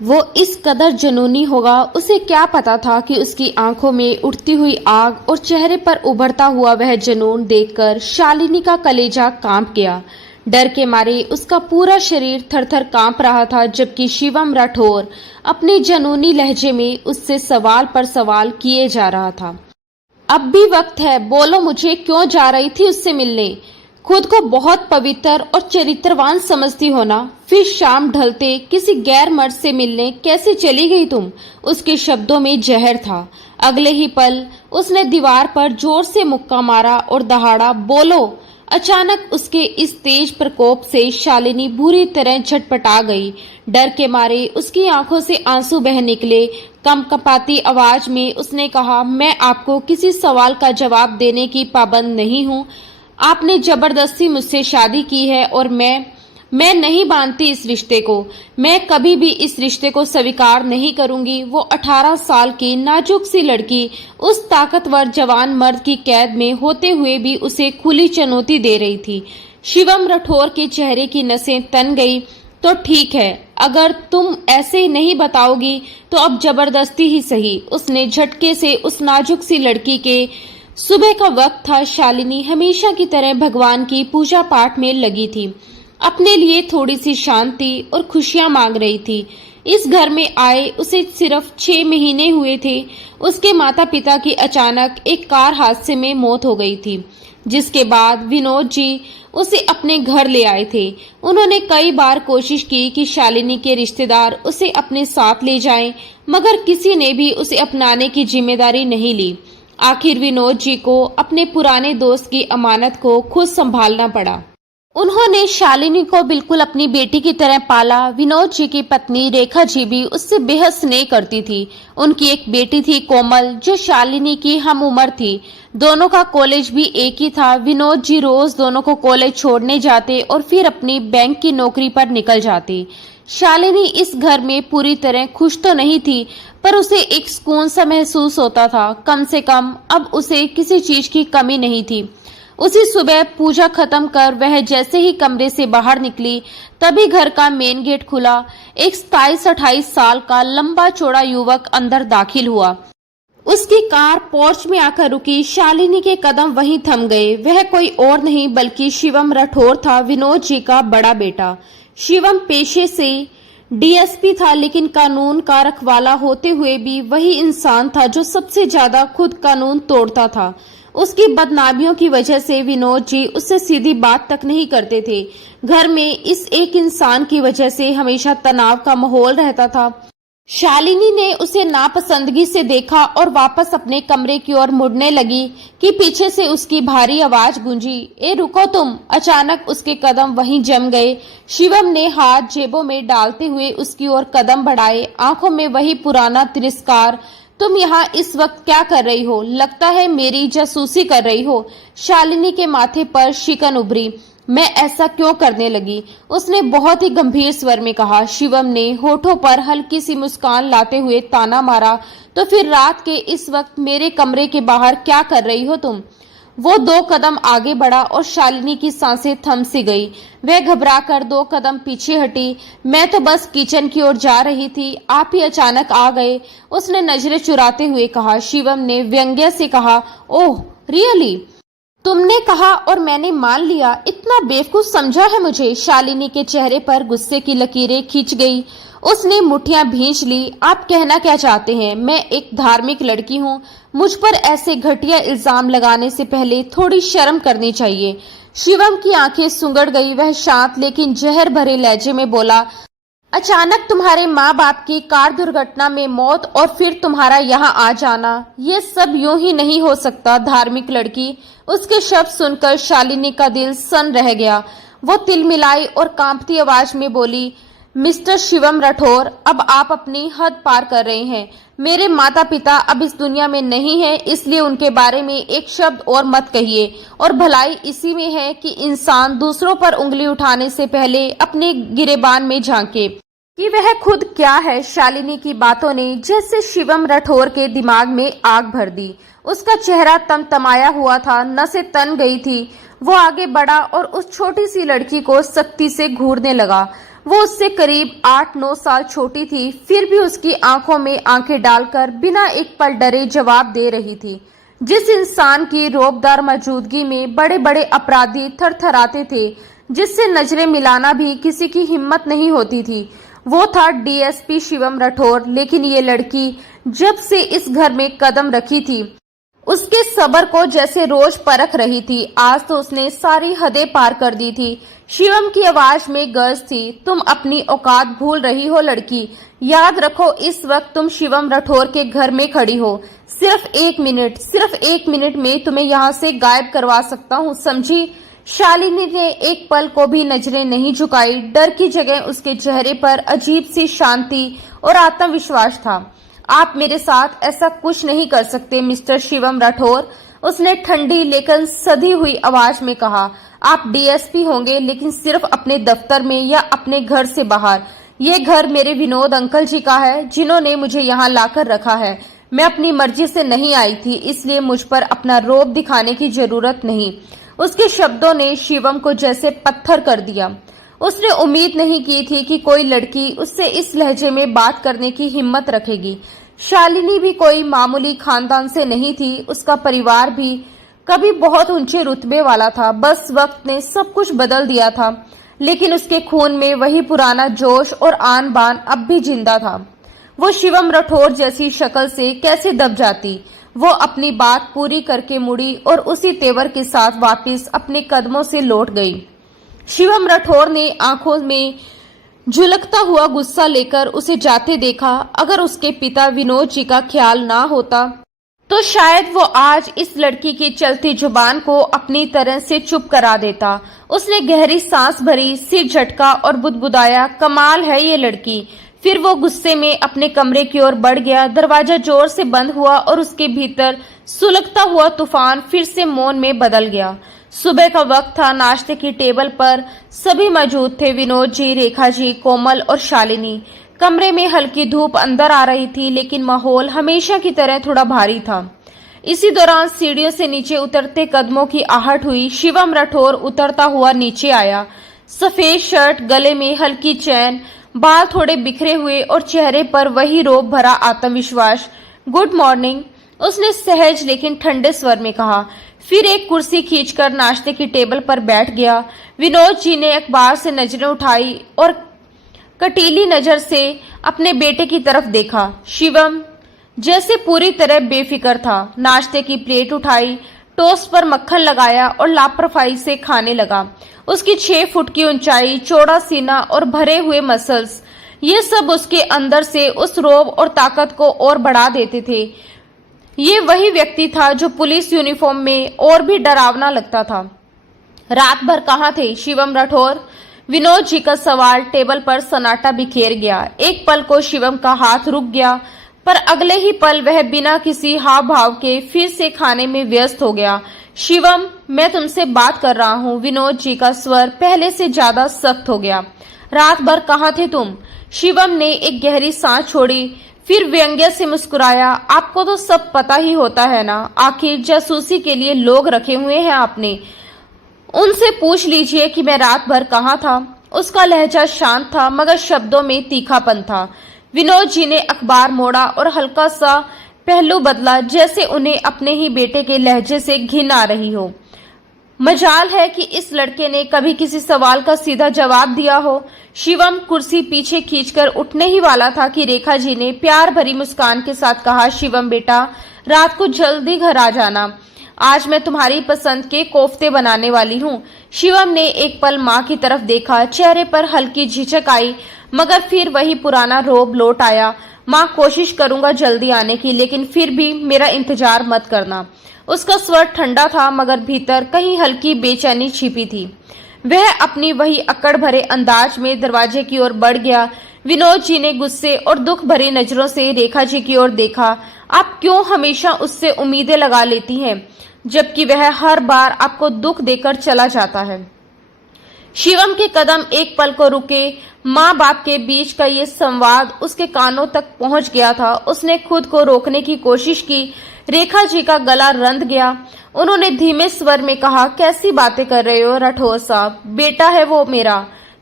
वो इस कदर जुनूनी होगा, उसे क्या पता था कि उसकी आंखों में उठती हुई आग और चेहरे पर उभरता हुआ वह जुनून देखकर शालिनी का कलेजा कांप गया। डर के मारे उसका पूरा शरीर थर-थर कांप रहा था, जबकि शिवम राठौर अपने जुनूनी लहजे में उससे सवाल पर सवाल किए जा रहा था। अब भी वक्त है, बोलो मुझे क्यों जा रही थी उससे मिलने? खुद को बहुत पवित्र और चरित्रवान समझती हो ना, फिर शाम ढलते किसी गैर मर्द से मिलने कैसे चली गई तुम? उसके शब्दों में जहर था। अगले ही पल उसने दीवार पर जोर से मुक्का मारा और दहाड़ा, बोलो। अचानक उसके इस तेज प्रकोप से शालिनी बुरी तरह झटपटा गई। डर के मारे उसकी आंखों से आंसू बह निकले। कंपकपाती आवाज में उसने कहा, मैं आपको किसी सवाल का जवाब देने की पाबंद नहीं हूँ। आपने जबरदस्ती मुझसे शादी की है और मैं नहीं मानती इस रिश्ते को। मैं कभी भी इस रिश्ते को स्वीकार नहीं करूंगी। वो 18 साल की नाजुक सी लड़की उस ताकतवर जवान मर्द की कैद में होते हुए भी उसे खुली चुनौती दे रही थी। शिवम राठौर के चेहरे की नसें तन गई। तो ठीक है, अगर तुम ऐसे नहीं बताओगी तो अब जबरदस्ती ही सही। उसने झटके से उस नाजुक सी लड़की के सुबह का वक्त था। शालिनी हमेशा की तरह भगवान की पूजा पाठ में लगी थी। अपने लिए थोड़ी सी शांति और खुशियां मांग रही थी। इस घर में आए उसे सिर्फ 6 महीने हुए थे। उसके माता पिता की अचानक एक कार हादसे में मौत हो गई थी, जिसके बाद विनोद जी उसे अपने घर ले आए थे। उन्होंने कई बार कोशिश की कि शालिनी के रिश्तेदार उसे अपने साथ ले जाएं, मगर किसी ने भी उसे अपनाने की जिम्मेदारी नहीं ली। आखिर विनोद जी को अपने पुराने दोस्त की अमानत को खुद संभालना पड़ा। उन्होंने शालिनी को बिल्कुल अपनी बेटी की तरह पाला। विनोद जी की पत्नी रेखा जी भी उससे बेहद स्नेह करती थी। उनकी एक बेटी थी कोमल, जो शालिनी की हम उम्र थी। दोनों का कॉलेज भी एक ही था। विनोद जी रोज दोनों को कॉलेज छोड़ने जाते और फिर अपनी बैंक की नौकरी पर निकल जाती। शालिनी इस घर में पूरी तरह खुश तो नहीं थी, पर उसे एक सुकून सा महसूस होता था। कम से कम अब उसे किसी चीज की कमी नहीं थी। उसी सुबह पूजा खत्म कर वह जैसे ही कमरे से बाहर निकली, तभी घर का मेन गेट खुला। एक 27-28 साल का लंबा चौड़ा युवक अंदर दाखिल हुआ। उसकी कार पोर्च में आकर रुकी। शालिनी के कदम वहीं थम गए। वह कोई और नहीं बल्कि शिवम राठौर था, विनोद जी का बड़ा बेटा। शिवम पेशे से डीएसपी था, लेकिन कानून का रखवाला होते हुए भी वही इंसान था जो सबसे ज्यादा खुद कानून तोड़ता था। उसकी बदनामियों की वजह से विनोद जी उससे सीधी बात तक नहीं करते थे। घर में इस एक इंसान की वजह से हमेशा तनाव का माहौल रहता था। शालिनी ने उसे नापसंदगी से देखा और वापस अपने कमरे की ओर मुड़ने लगी कि पीछे से उसकी भारी आवाज गूंजी, ए रुको तुम। अचानक उसके कदम वहीं जम गए। शिवम ने हाथ जेबों में डालते हुए उसकी ओर कदम बढ़ाए, आंखों में वही पुराना तिरस्कार। तुम यहाँ इस वक्त क्या कर रही हो? लगता है मेरी जासूसी कर रही हो। शालिनी के माथे पर शिकन उभरी। मैं ऐसा क्यों करने लगी? उसने बहुत ही गंभीर स्वर में कहा। शिवम ने होठों पर हल्की सी मुस्कान लाते हुए ताना मारा, तो फिर रात के इस वक्त मेरे कमरे के बाहर क्या कर रही हो तुम? वो 2 कदम आगे बढ़ा और शालिनी की सांसें थम सी गई। वह घबराकर 2 कदम पीछे हटी। मैं तो बस किचन की ओर जा रही थी, आप ही अचानक आ गए, उसने नजरें चुराते हुए कहा। शिवम ने व्यंग्य से कहा, ओह रियली? तुमने कहा और मैंने मान लिया? इतना बेवकूफ समझा है मुझे? शालिनी के चेहरे पर गुस्से की लकीरें खिंच गई। उसने मुठ्ठियां भींच ली। आप कहना क्या चाहते हैं? मैं एक धार्मिक लड़की हूँ। मुझ पर ऐसे घटिया इल्जाम लगाने से पहले थोड़ी शर्म करनी चाहिए। शिवम की आंखें सुंगड़ गई। वह शांत लेकिन जहर भरे लहजे में बोला, अचानक तुम्हारे माँ बाप की कार दुर्घटना में मौत और फिर तुम्हारा यहाँ आ जाना, ये सब यूं ही नहीं हो सकता धार्मिक लड़की। उसके शब्द सुनकर शालिनी का दिल सन रह गया। वो तिलमिलाई और कांपती आवाज में बोली, मिस्टर शिवम राठौर, अब आप अपनी हद पार कर रहे हैं। मेरे माता पिता अब इस दुनिया में नहीं है, इसलिए उनके बारे में एक शब्द और मत कहिए। और भलाई इसी में है कि इंसान दूसरों पर उंगली उठाने से पहले अपने गिरेबान में झांके कि वह खुद क्या है। शालिनी की बातों ने जैसे शिवम राठौर के दिमाग में आग भर दी। उसका चेहरा तमतमाया हुआ था, नसें तन गई थी। वो आगे बढ़ा और उस छोटी सी लड़की को सख्ती से घूरने लगा। वो उससे करीब 8-9 साल छोटी थी, फिर भी उसकी आंखों में आंखें डालकर बिना एक पल डरे जवाब दे रही थी। जिस इंसान की रौबदार मौजूदगी में बड़े बड़े अपराधी थरथराते थे, जिससे नजरें मिलाना भी किसी की हिम्मत नहीं होती थी, वो था डीएसपी शिवम राठौर। लेकिन ये लड़की जब से इस घर में कदम रखी थी, उसके सब्र को जैसे रोज परख रही थी। आज तो उसने सारी हदें पार कर दी थी। शिवम की आवाज में गर्ज थी, तुम अपनी औकात भूल रही हो लड़की। याद रखो, इस वक्त तुम शिवम राठौर के घर में खड़ी हो। सिर्फ एक मिनट में तुम्हें यहाँ से गायब करवा सकता हूँ, समझी? शालिनी ने एक पल को भी नजरें नहीं झुकाई। डर की जगह उसके चेहरे पर अजीब सी शांति और आत्मविश्वास था। आप मेरे साथ ऐसा कुछ नहीं कर सकते मिस्टर शिवम राठौर, उसने ठंडी लेकिन सधी हुई आवाज में कहा। आप डीएसपी होंगे, लेकिन सिर्फ अपने दफ्तर में या अपने घर से बाहर। ये घर मेरे विनोद अंकल जी का है, जिन्होंने मुझे यहाँ लाकर रखा है। मैं अपनी मर्जी से नहीं आई थी, इसलिए मुझ पर अपना रौब दिखाने की जरूरत नहीं। उसके शब्दों ने शिवम को जैसे पत्थर कर दिया। उसने उम्मीद नहीं की थी कि कोई लड़की उससे इस लहजे में बात करने की हिम्मत रखेगी। शालिनी भी कोई मामूली खानदान से नहीं थी, उसका परिवार भी कभी बहुत ऊंचे रुतबे वाला था। बस वक्त ने सब कुछ बदल दिया था, लेकिन उसके खून में वही पुराना जोश और आन बान अब भी जिंदा था। वो शिवम राठौर जैसी शक्ल से कैसे दब जाती। वो अपनी बात पूरी करके मुड़ी और उसी तेवर के साथ वापस अपने कदमों से लौट गई। शिवम राठौर ने आंखों में झुलकता हुआ गुस्सा लेकर उसे जाते देखा। अगर उसके पिता विनोद जी का ख्याल ना होता तो शायद वो आज इस लड़की की चलती जुबान को अपनी तरह से चुप करा देता। उसने गहरी सांस भरी, सिर झटका और बुदबुदाया, कमाल है ये लड़की। फिर वो गुस्से में अपने कमरे की ओर बढ़ गया। दरवाजा जोर से बंद हुआ और उसके भीतर सुलगता हुआ तूफान फिर से मौन में बदल गया। सुबह का वक्त था। नाश्ते की टेबल पर सभी मौजूद थे, विनोद जी, रेखा जी, कोमल और शालिनी। कमरे में हल्की धूप अंदर आ रही थी, लेकिन माहौल हमेशा की तरह थोड़ा भारी था। इसी दौरान सीढ़ियों से नीचे उतरते कदमों की आहट हुई। शिवम राठौर उतरता हुआ नीचे आया। सफेद शर्ट, गले में हल्की चैन, बाल थोड़े बिखरे हुए और चेहरे पर वही रौब भरा आत्मविश्वास। गुड मॉर्निंग, उसने सहज लेकिन ठंडे स्वर में कहा। फिर एक कुर्सी खींचकर नाश्ते की टेबल पर बैठ गया। विनोद जी ने अखबार से नजरें उठाई और कटीली नजर से अपने बेटे की तरफ देखा। शिवम जैसे पूरी तरह बेफिक्र था। नाश्ते की प्लेट उठाई, टोस्ट पर मक्खन लगाया और लापरवाही से खाने लगा। उसकी 6 फुट की ऊंचाई, चौड़ा सीना और भरे हुए मसल्स, ये सब उसके अंदर से उस रौब और ताकत को और बढ़ा देते थे। ये वही व्यक्ति था जो पुलिस यूनिफॉर्म में और भी डरावना लगता था। रात भर कहाँ थे शिवम राठौर? विनोद जी का सवाल टेबल पर सन्नाटा बिखेर गया। एक पल को शिवम का हाथ रुक गया, पर अगले ही पल वह बिना किसी हाव भाव के फिर से खाने में व्यस्त हो गया। शिवम, मैं तुमसे बात कर रहा हूँ। विनोद जी का स्वर पहले से ज्यादा सख्त हो गया। रात भर कहाँ थे तुम? शिवम ने एक गहरी सांस छोड़ी, फिर व्यंग्य से मुस्कुराया। आपको तो सब पता ही होता है ना, आखिर जासूसी के लिए लोग रखे हुए हैं आपने। उनसे पूछ लीजिए कि मैं रात भर कहाँ था। उसका लहजा शांत था, मगर शब्दों में तीखापन था। विनोद जी ने अखबार मोड़ा और हल्का सा पहलू बदला, जैसे उन्हें अपने ही बेटे के लहजे से घिन आ रही हो। मजाल है कि इस लड़के ने कभी किसी सवाल का सीधा जवाब दिया हो। शिवम कुर्सी पीछे खींचकर उठने ही वाला था कि रेखा जी ने प्यार भरी मुस्कान के साथ कहा, शिवम बेटा, रात को जल्दी घर आ जाना, आज मैं तुम्हारी पसंद के कोफ्ते बनाने वाली हूँ। शिवम ने एक पल माँ की तरफ देखा। चेहरे पर हल्की झिझक आई, मगर फिर वही पुराना रौब लौट आया। माँ, कोशिश करूंगा जल्दी आने की, लेकिन फिर भी मेरा इंतजार मत करना। उसका स्वर ठंडा था, मगर भीतर कहीं हल्की बेचैनी छिपी थी। वह अपनी वही अकड़ भरे अंदाज में दरवाजे की ओर बढ़ गया। विनोद जी ने गुस्से और दुख भरी नजरों से रेखा जी की ओर देखा। आप क्यों हमेशा उससे उम्मीदें लगा लेती हैं, जबकि वह हर बार आपको दुख देकर चला जाता है? शिवम के कदम एक पल को रुके। माँ बाप के बीच का ये संवाद उसके कानों तक पहुंच गया था। उसने खुद को रोकने की कोशिश की। रेखा जी का गला रंध गया। उन्होंने धीमे स्वर में कहा, कैसी बातें कर रहे हो राठौर साहब? बेटा है वो मेरा,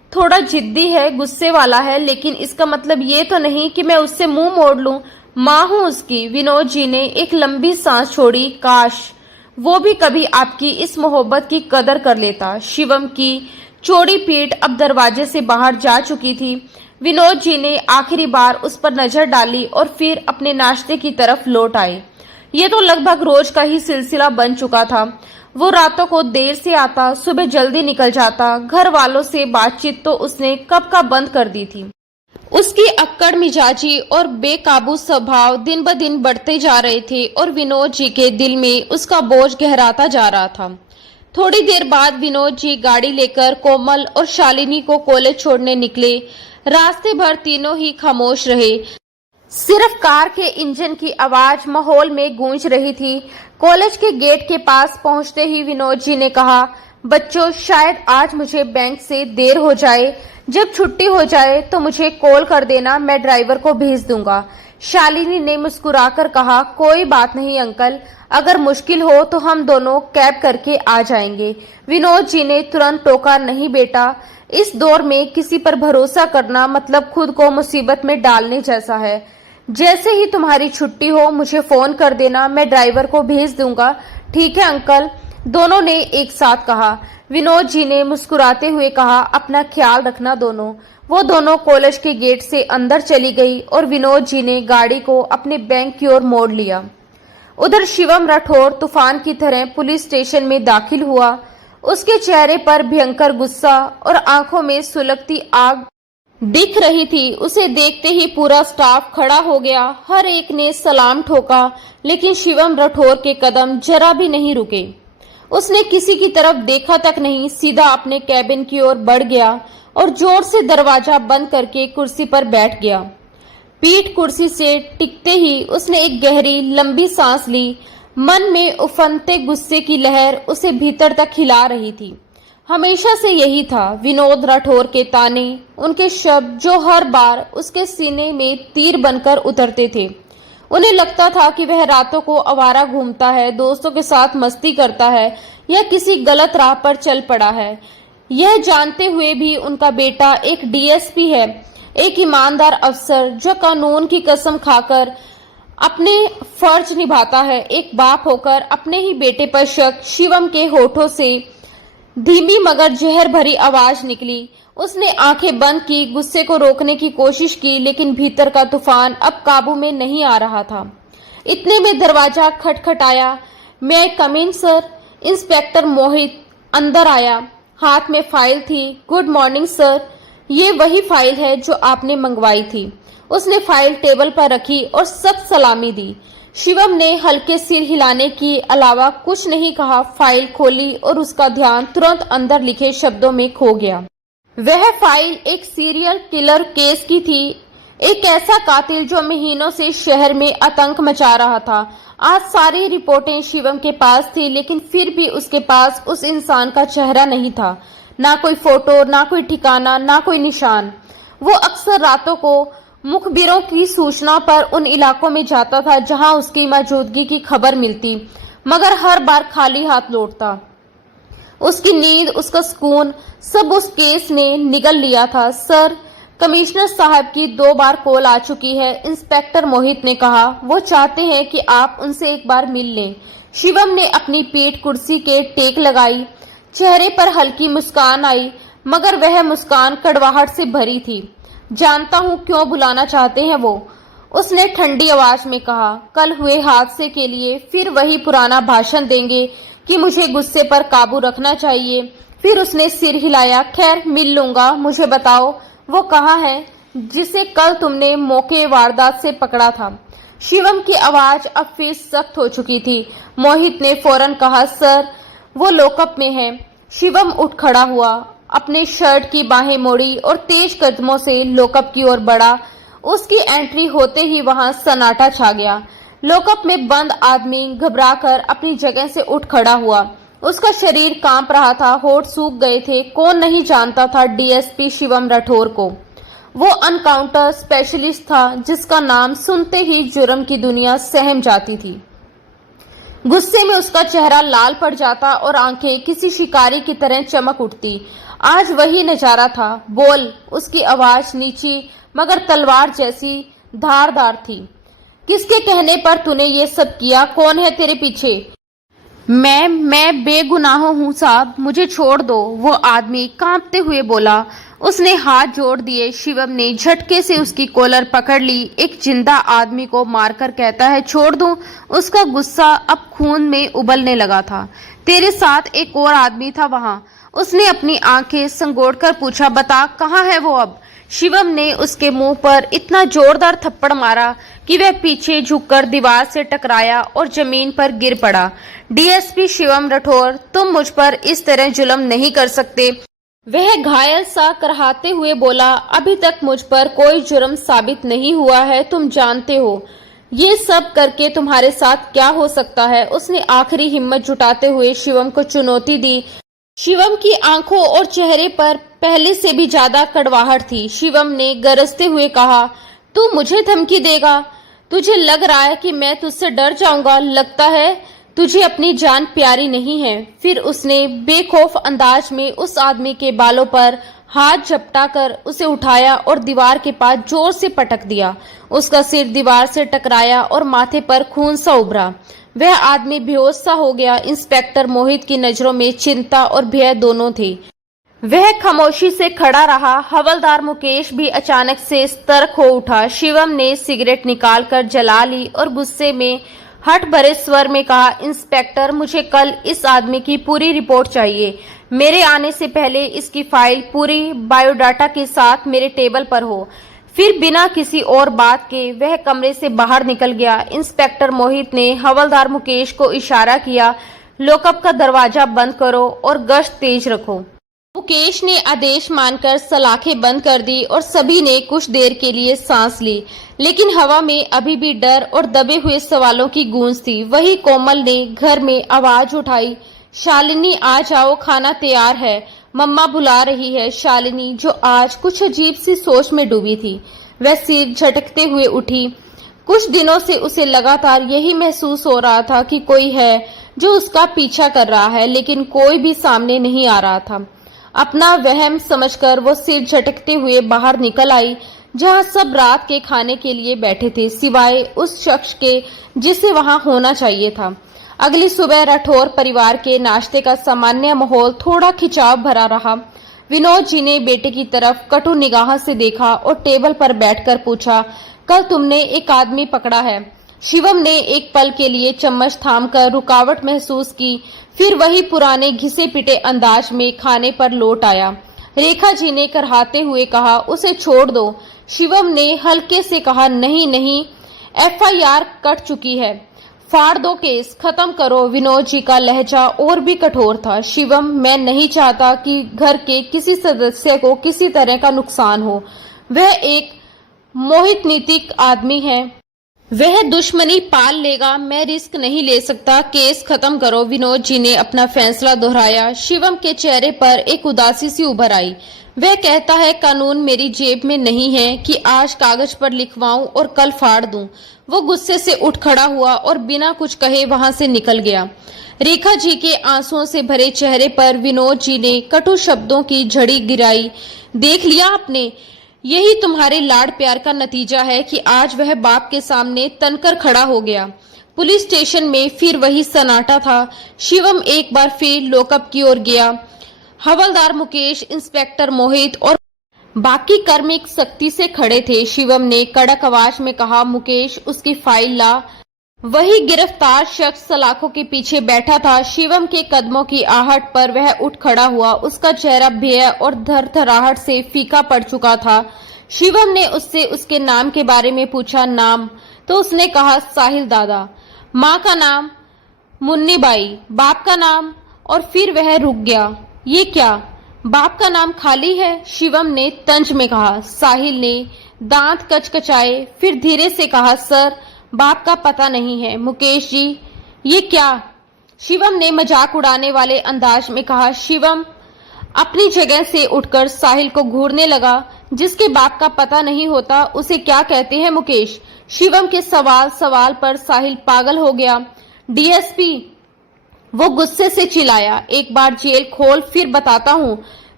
थोड़ा जिद्दी है, गुस्से वाला है, लेकिन इसका मतलब ये तो नहीं कि मैं उससे मुंह मोड़ लूं। माँ हूं उसकी। विनोद जी ने एक लंबी सांस छोड़ी। काश वो भी कभी आपकी इस मोहब्बत की कदर कर लेता। शिवम की चौड़ी पीठ अब दरवाजे से बाहर जा चुकी थी। विनोद जी ने आखिरी बार उस पर नजर डाली और फिर अपने नाश्ते की तरफ लौट आए। ये तो लगभग रोज का ही सिलसिला बन चुका था। वो रातों को देर से आता, सुबह जल्दी निकल जाता। घर वालों से बातचीत तो उसने कब का बंद कर दी थी। उसकी अक्कड़ मिजाजी और बेकाबू स्वभाव दिन ब दिन बढ़ते जा रहे थे और विनोद जी के दिल में उसका बोझ गहराता जा रहा था। थोड़ी देर बाद विनोद जी गाड़ी लेकर कोमल और शालिनी को कॉलेज छोड़ने निकले। रास्ते भर तीनों ही खामोश रहे। सिर्फ कार के इंजन की आवाज माहौल में गूंज रही थी। कॉलेज के गेट के पास पहुंचते ही विनोद जी ने कहा, बच्चों शायद आज मुझे बैंक से देर हो जाए। जब छुट्टी हो जाए तो मुझे कॉल कर देना, मैं ड्राइवर को भेज दूंगा। शालिनी ने मुस्कुराकर कहा, कोई बात नहीं अंकल, अगर मुश्किल हो तो हम दोनों कैब करके आ जाएंगे। विनोद जी ने तुरंत टोका, नहीं बेटा, इस दौर में किसी पर भरोसा करना मतलब खुद को मुसीबत में डालने जैसा है। जैसे ही तुम्हारी छुट्टी हो मुझे फोन कर देना, मैं ड्राइवर को भेज दूंगा। ठीक है अंकल, दोनों ने एक साथ कहा। विनोद जी ने मुस्कुराते हुए कहा, अपना ख्याल रखना दोनों। वो दोनों कॉलेज के गेट से अंदर चली गई और विनोद जी ने गाड़ी को अपने बैंक की ओर मोड़ लिया। उधर शिवम राठौर तूफान की तरह पुलिस स्टेशन में दाखिल हुआ। उसके चेहरे पर भयंकर गुस्सा और आंखों में सुलगती आग दिख रही थी। उसे देखते ही पूरा स्टाफ खड़ा हो गया। हर एक ने सलाम ठोका, लेकिन शिवम राठौर के कदम जरा भी नहीं रुके। उसने किसी की तरफ देखा तक नहीं, सीधा अपने कैबिन की ओर बढ़ गया और जोर से दरवाजा बंद करके कुर्सी पर बैठ गया। पीठ कुर्सी से टिकते ही उसने एक गहरी लंबी सांस ली। मन में उफनते गुस्से की लहर उसे भीतर तक हिला रही थी। हमेशा से यही था, विनोद राठौर के ताने, उनके शब्द जो हर बार उसके सीने में तीर बनकर उतरते थे। उन्हें लगता था कि वह रातों को आवारा घूमता है, दोस्तों के साथ मस्ती करता है या किसी गलत राह पर चल पड़ा है। यह जानते हुए भी उनका बेटा एक डीएसपी है, एक ईमानदार अफसर जो कानून की कसम खाकर अपने फर्ज निभाता है। एक बाप होकर अपने ही बेटे पर शक। शिवम के होठों से धीमी मगर जहर भरी आवाज निकली। उसने आंखें बंद की, गुस्से को रोकने की कोशिश की, लेकिन भीतर का तूफान अब काबू में नहीं आ रहा था। इतने में दरवाजा खटखटाया। मैं कम इन सर? इंस्पेक्टर मोहित अंदर आया। हाथ में फाइल थी। गुड मॉर्निंग सर, ये वही फाइल है जो आपने मंगवाई थी। उसने फाइल टेबल पर रखी और सख्त सलामी दी। शिवम ने हल्के सिर हिलाने के अलावा कुछ नहीं कहा। फाइल खोली और उसका ध्यान तुरंत अंदर लिखे शब्दों में खो गया। वह फाइल एक सीरियल किलर केस की थी, एक ऐसा कातिल जो महीनों से शहर में आतंक मचा रहा था। आज सारी रिपोर्टें शिवम के पास थी, लेकिन फिर भी उसके पास उस इंसान का चेहरा नहीं था। ना कोई फोटो, ना कोई ठिकाना, ना कोई निशान। वो अक्सर रातों को मुखबिरों की सूचना पर उन इलाकों में जाता था जहां उसकी मौजूदगी की खबर मिलती, मगर हर बार खाली हाथ लौटता। उसकी नींद, उसका सुकून, सब उस केस ने निगल लिया था। सर, कमिश्नर साहब की 2 बार कॉल आ चुकी है, इंस्पेक्टर मोहित ने कहा। वो चाहते हैं कि आप उनसे एक बार मिल लें। शिवम ने अपनी पीठ कुर्सी के टेक लगाई। चेहरे पर हल्की मुस्कान आई, मगर वह मुस्कान कड़वाहट से भरी थी। जानता हूं क्यों बुलाना चाहते हैं वो, उसने ठंडी आवाज में कहा। कल हुए हादसे के लिए फिर वही पुराना भाषण देंगे कि मुझे गुस्से पर काबू रखना चाहिए। फिर उसने सिर हिलाया। खैर, मिल लूंगा। मुझे बताओ वो कहाँ है जिसे कल तुमने मौके वारदात से पकड़ा था? शिवम की आवाज अब फिर सख्त हो चुकी थी। मोहित ने फौरन कहा, सर वो लॉकअप में है। शिवम उठ खड़ा हुआ, अपने शर्ट की बाहें मोड़ी और तेज कदमों से लॉकअप की ओर बढ़ा। उसकी एंट्री होते ही वहां सन्नाटा छा गया। लॉकअप में बंद आदमी घबराकर अपनी जगह से उठ खड़ा हुआ। उसका शरीर कांप रहा था, होठ सूख गए थे। कौन नहीं जानता था डीएसपी शिवम राठौर को। वो अनकाउंटर स्पेशलिस्ट था जिसका नाम सुनते ही जुर्म की दुनिया सहम जाती थी। गुस्से में उसका चेहरा लाल पड़ जाता और आंखें किसी शिकारी की तरह चमक उठती। आज वही नजारा था। बोल। उसकी आवाज नीची मगर तलवार जैसी धारदार थी। किसके कहने पर तूने ये सब किया? कौन है तेरे पीछे? मैं बेगुनाह हूँ साहब, मुझे छोड़ दो, वो आदमी कांपते हुए बोला। उसने हाथ जोड़ दिए। शिवम ने झटके से उसकी कॉलर पकड़ ली। एक जिंदा आदमी को मारकर कहता है छोड़ दूं? उसका गुस्सा अब खून में उबलने लगा था। तेरे साथ एक और आदमी था वहां। उसने अपनी आंखें संगोड़कर पूछा, बता कहाँ है वो अब? शिवम ने उसके मुंह पर इतना जोरदार थप्पड़ मारा कि वह पीछे झुककर दीवार से टकराया और जमीन पर गिर पड़ा। डीएसपी शिवम राठौर, तुम मुझ पर इस तरह जुल्म नहीं कर सकते। वह घायल सा कराहते हुए बोला, अभी तक मुझ पर कोई जुर्म साबित नहीं हुआ है, तुम जानते हो ये सब करके तुम्हारे साथ क्या हो सकता है। उसने आखिरी हिम्मत जुटाते हुए शिवम को चुनौती दी। शिवम की आंखों और चेहरे पर पहले से भी ज्यादा कड़वाहट थी। शिवम ने गरजते हुए कहा, तू मुझे धमकी देगा? तुझे लग रहा है कि मैं तुझसे डर जाऊंगा? लगता है तुझे अपनी जान प्यारी नहीं है। फिर उसने बेखौफ अंदाज में उस आदमी के बालों पर हाथ झपटाकर उसे उठाया और दीवार के पास जोर से पटक दिया। उसका सिर दीवार से टकराया और माथे पर खून सा उभरा। वह आदमी बेहोश सा हो गया। इंस्पेक्टर मोहित की नजरों में चिंता और भय दोनों थे। वह खामोशी से खड़ा रहा। हवलदार मुकेश भी अचानक से सतर्क हो उठा। शिवम ने सिगरेट निकालकर जला ली और गुस्से में हठ भरे स्वर में कहा, इंस्पेक्टर मुझे कल इस आदमी की पूरी रिपोर्ट चाहिए। मेरे आने से पहले इसकी फाइल पूरी बायोडाटा के साथ मेरे टेबल पर हो। फिर बिना किसी और बात के वह कमरे से बाहर निकल गया। इंस्पेक्टर मोहित ने हवलदार मुकेश को इशारा किया, लॉकअप का दरवाजा बंद करो और गश्त तेज रखो। मुकेश ने आदेश मानकर सलाखें बंद कर दी और सभी ने कुछ देर के लिए सांस ली, लेकिन हवा में अभी भी डर और दबे हुए सवालों की गूंज थी। वही कोमल ने घर में आवाज उठाई, शालिनी आ जाओ, खाना तैयार है, मम्मा बुला रही है। शालिनी, जो आज कुछ अजीब सी सोच में डूबी थी, वह सिर झटकते हुए उठी। कुछ दिनों से उसे लगातार यही महसूस हो रहा था कि कोई है जो उसका पीछा कर रहा है, लेकिन कोई भी सामने नहीं आ रहा था। अपना वहम समझकर वो सिर झटकते हुए बाहर निकल आई, जहां सब रात के खाने के लिए बैठे थे, सिवाय उस शख्स के जिसे वहां होना चाहिए था। अगली सुबह राठौर परिवार के नाश्ते का सामान्य माहौल थोड़ा खिंचाव भरा रहा। विनोद जी ने बेटे की तरफ कटु निगाह से देखा और टेबल पर बैठकर पूछा, कल तुमने एक आदमी पकड़ा है? शिवम ने एक पल के लिए चम्मच थामकर रुकावट महसूस की, फिर वही पुराने घिसे पिटे अंदाज में खाने पर लौट आया। रेखा जी ने कराहते हुए कहा, उसे छोड़ दो। शिवम ने हल्के से कहा, नहीं नहीं, एफआईआर कट चुकी है, फाड़ दो केस, खत्म करो। विनोद जी का लहजा और भी कठोर था। शिवम, मैं नहीं चाहता कि घर के किसी सदस्य को किसी तरह का नुकसान हो। वह एक मोहित नीतिक आदमी है, वह दुश्मनी पाल लेगा, मैं रिस्क नहीं ले सकता, केस खत्म करो। विनोद जी ने अपना फैसला दोहराया। शिवम के चेहरे पर एक उदासी सी उभर आई। वह कहता है, कानून मेरी जेब में नहीं है कि आज कागज पर लिखवाऊं और कल फाड़ दूं। वो गुस्से से उठ खड़ा हुआ और बिना कुछ कहे वहां से निकल गया। रेखा जी के आंसुओं से भरे चेहरे पर विनोद जी ने कटु शब्दों की झड़ी गिराई। देख लिया आपने, यही तुम्हारे लाड़ प्यार का नतीजा है कि आज वह बाप के सामने तनकर खड़ा हो गया। पुलिस स्टेशन में फिर वही सन्नाटा था। शिवम एक बार फिर लॉकअप की ओर गया। हवलदार मुकेश, इंस्पेक्टर मोहित और बाकी कर्मी सख्ती से खड़े थे। शिवम ने कड़क आवाज में कहा, मुकेश उसकी फाइल ला। वही गिरफ्तार शख्स सलाखों के पीछे बैठा था। शिवम के कदमों की आहट पर वह उठ खड़ा हुआ। उसका चेहरा भय और थरथराहट से फीका पड़ चुका था। शिवम ने उससे उसके नाम के बारे में पूछा। नाम? तो उसने कहा, साहिल दादा। माँ का नाम? मुन्नी बाई। बाप का नाम? और फिर वह रुक गया। ये क्या, बाप का नाम खाली है? शिवम ने तंज में कहा। साहिल ने दांत कचकचाए, फिर धीरे से कहा, सर बाप का पता नहीं है। मुकेश जी, ये क्या? शिवम ने मजाक उड़ाने वाले अंदाज में कहा। शिवम अपनी जगह से उठकर साहिल को घूरने लगा। जिसके बाप का पता नहीं होता उसे क्या कहते हैं मुकेश? शिवम के सवाल पर साहिल पागल हो गया। डीएसपी, वो गुस्से से चिल्लाया, एक बार जेल खोल फिर बताता हूँ।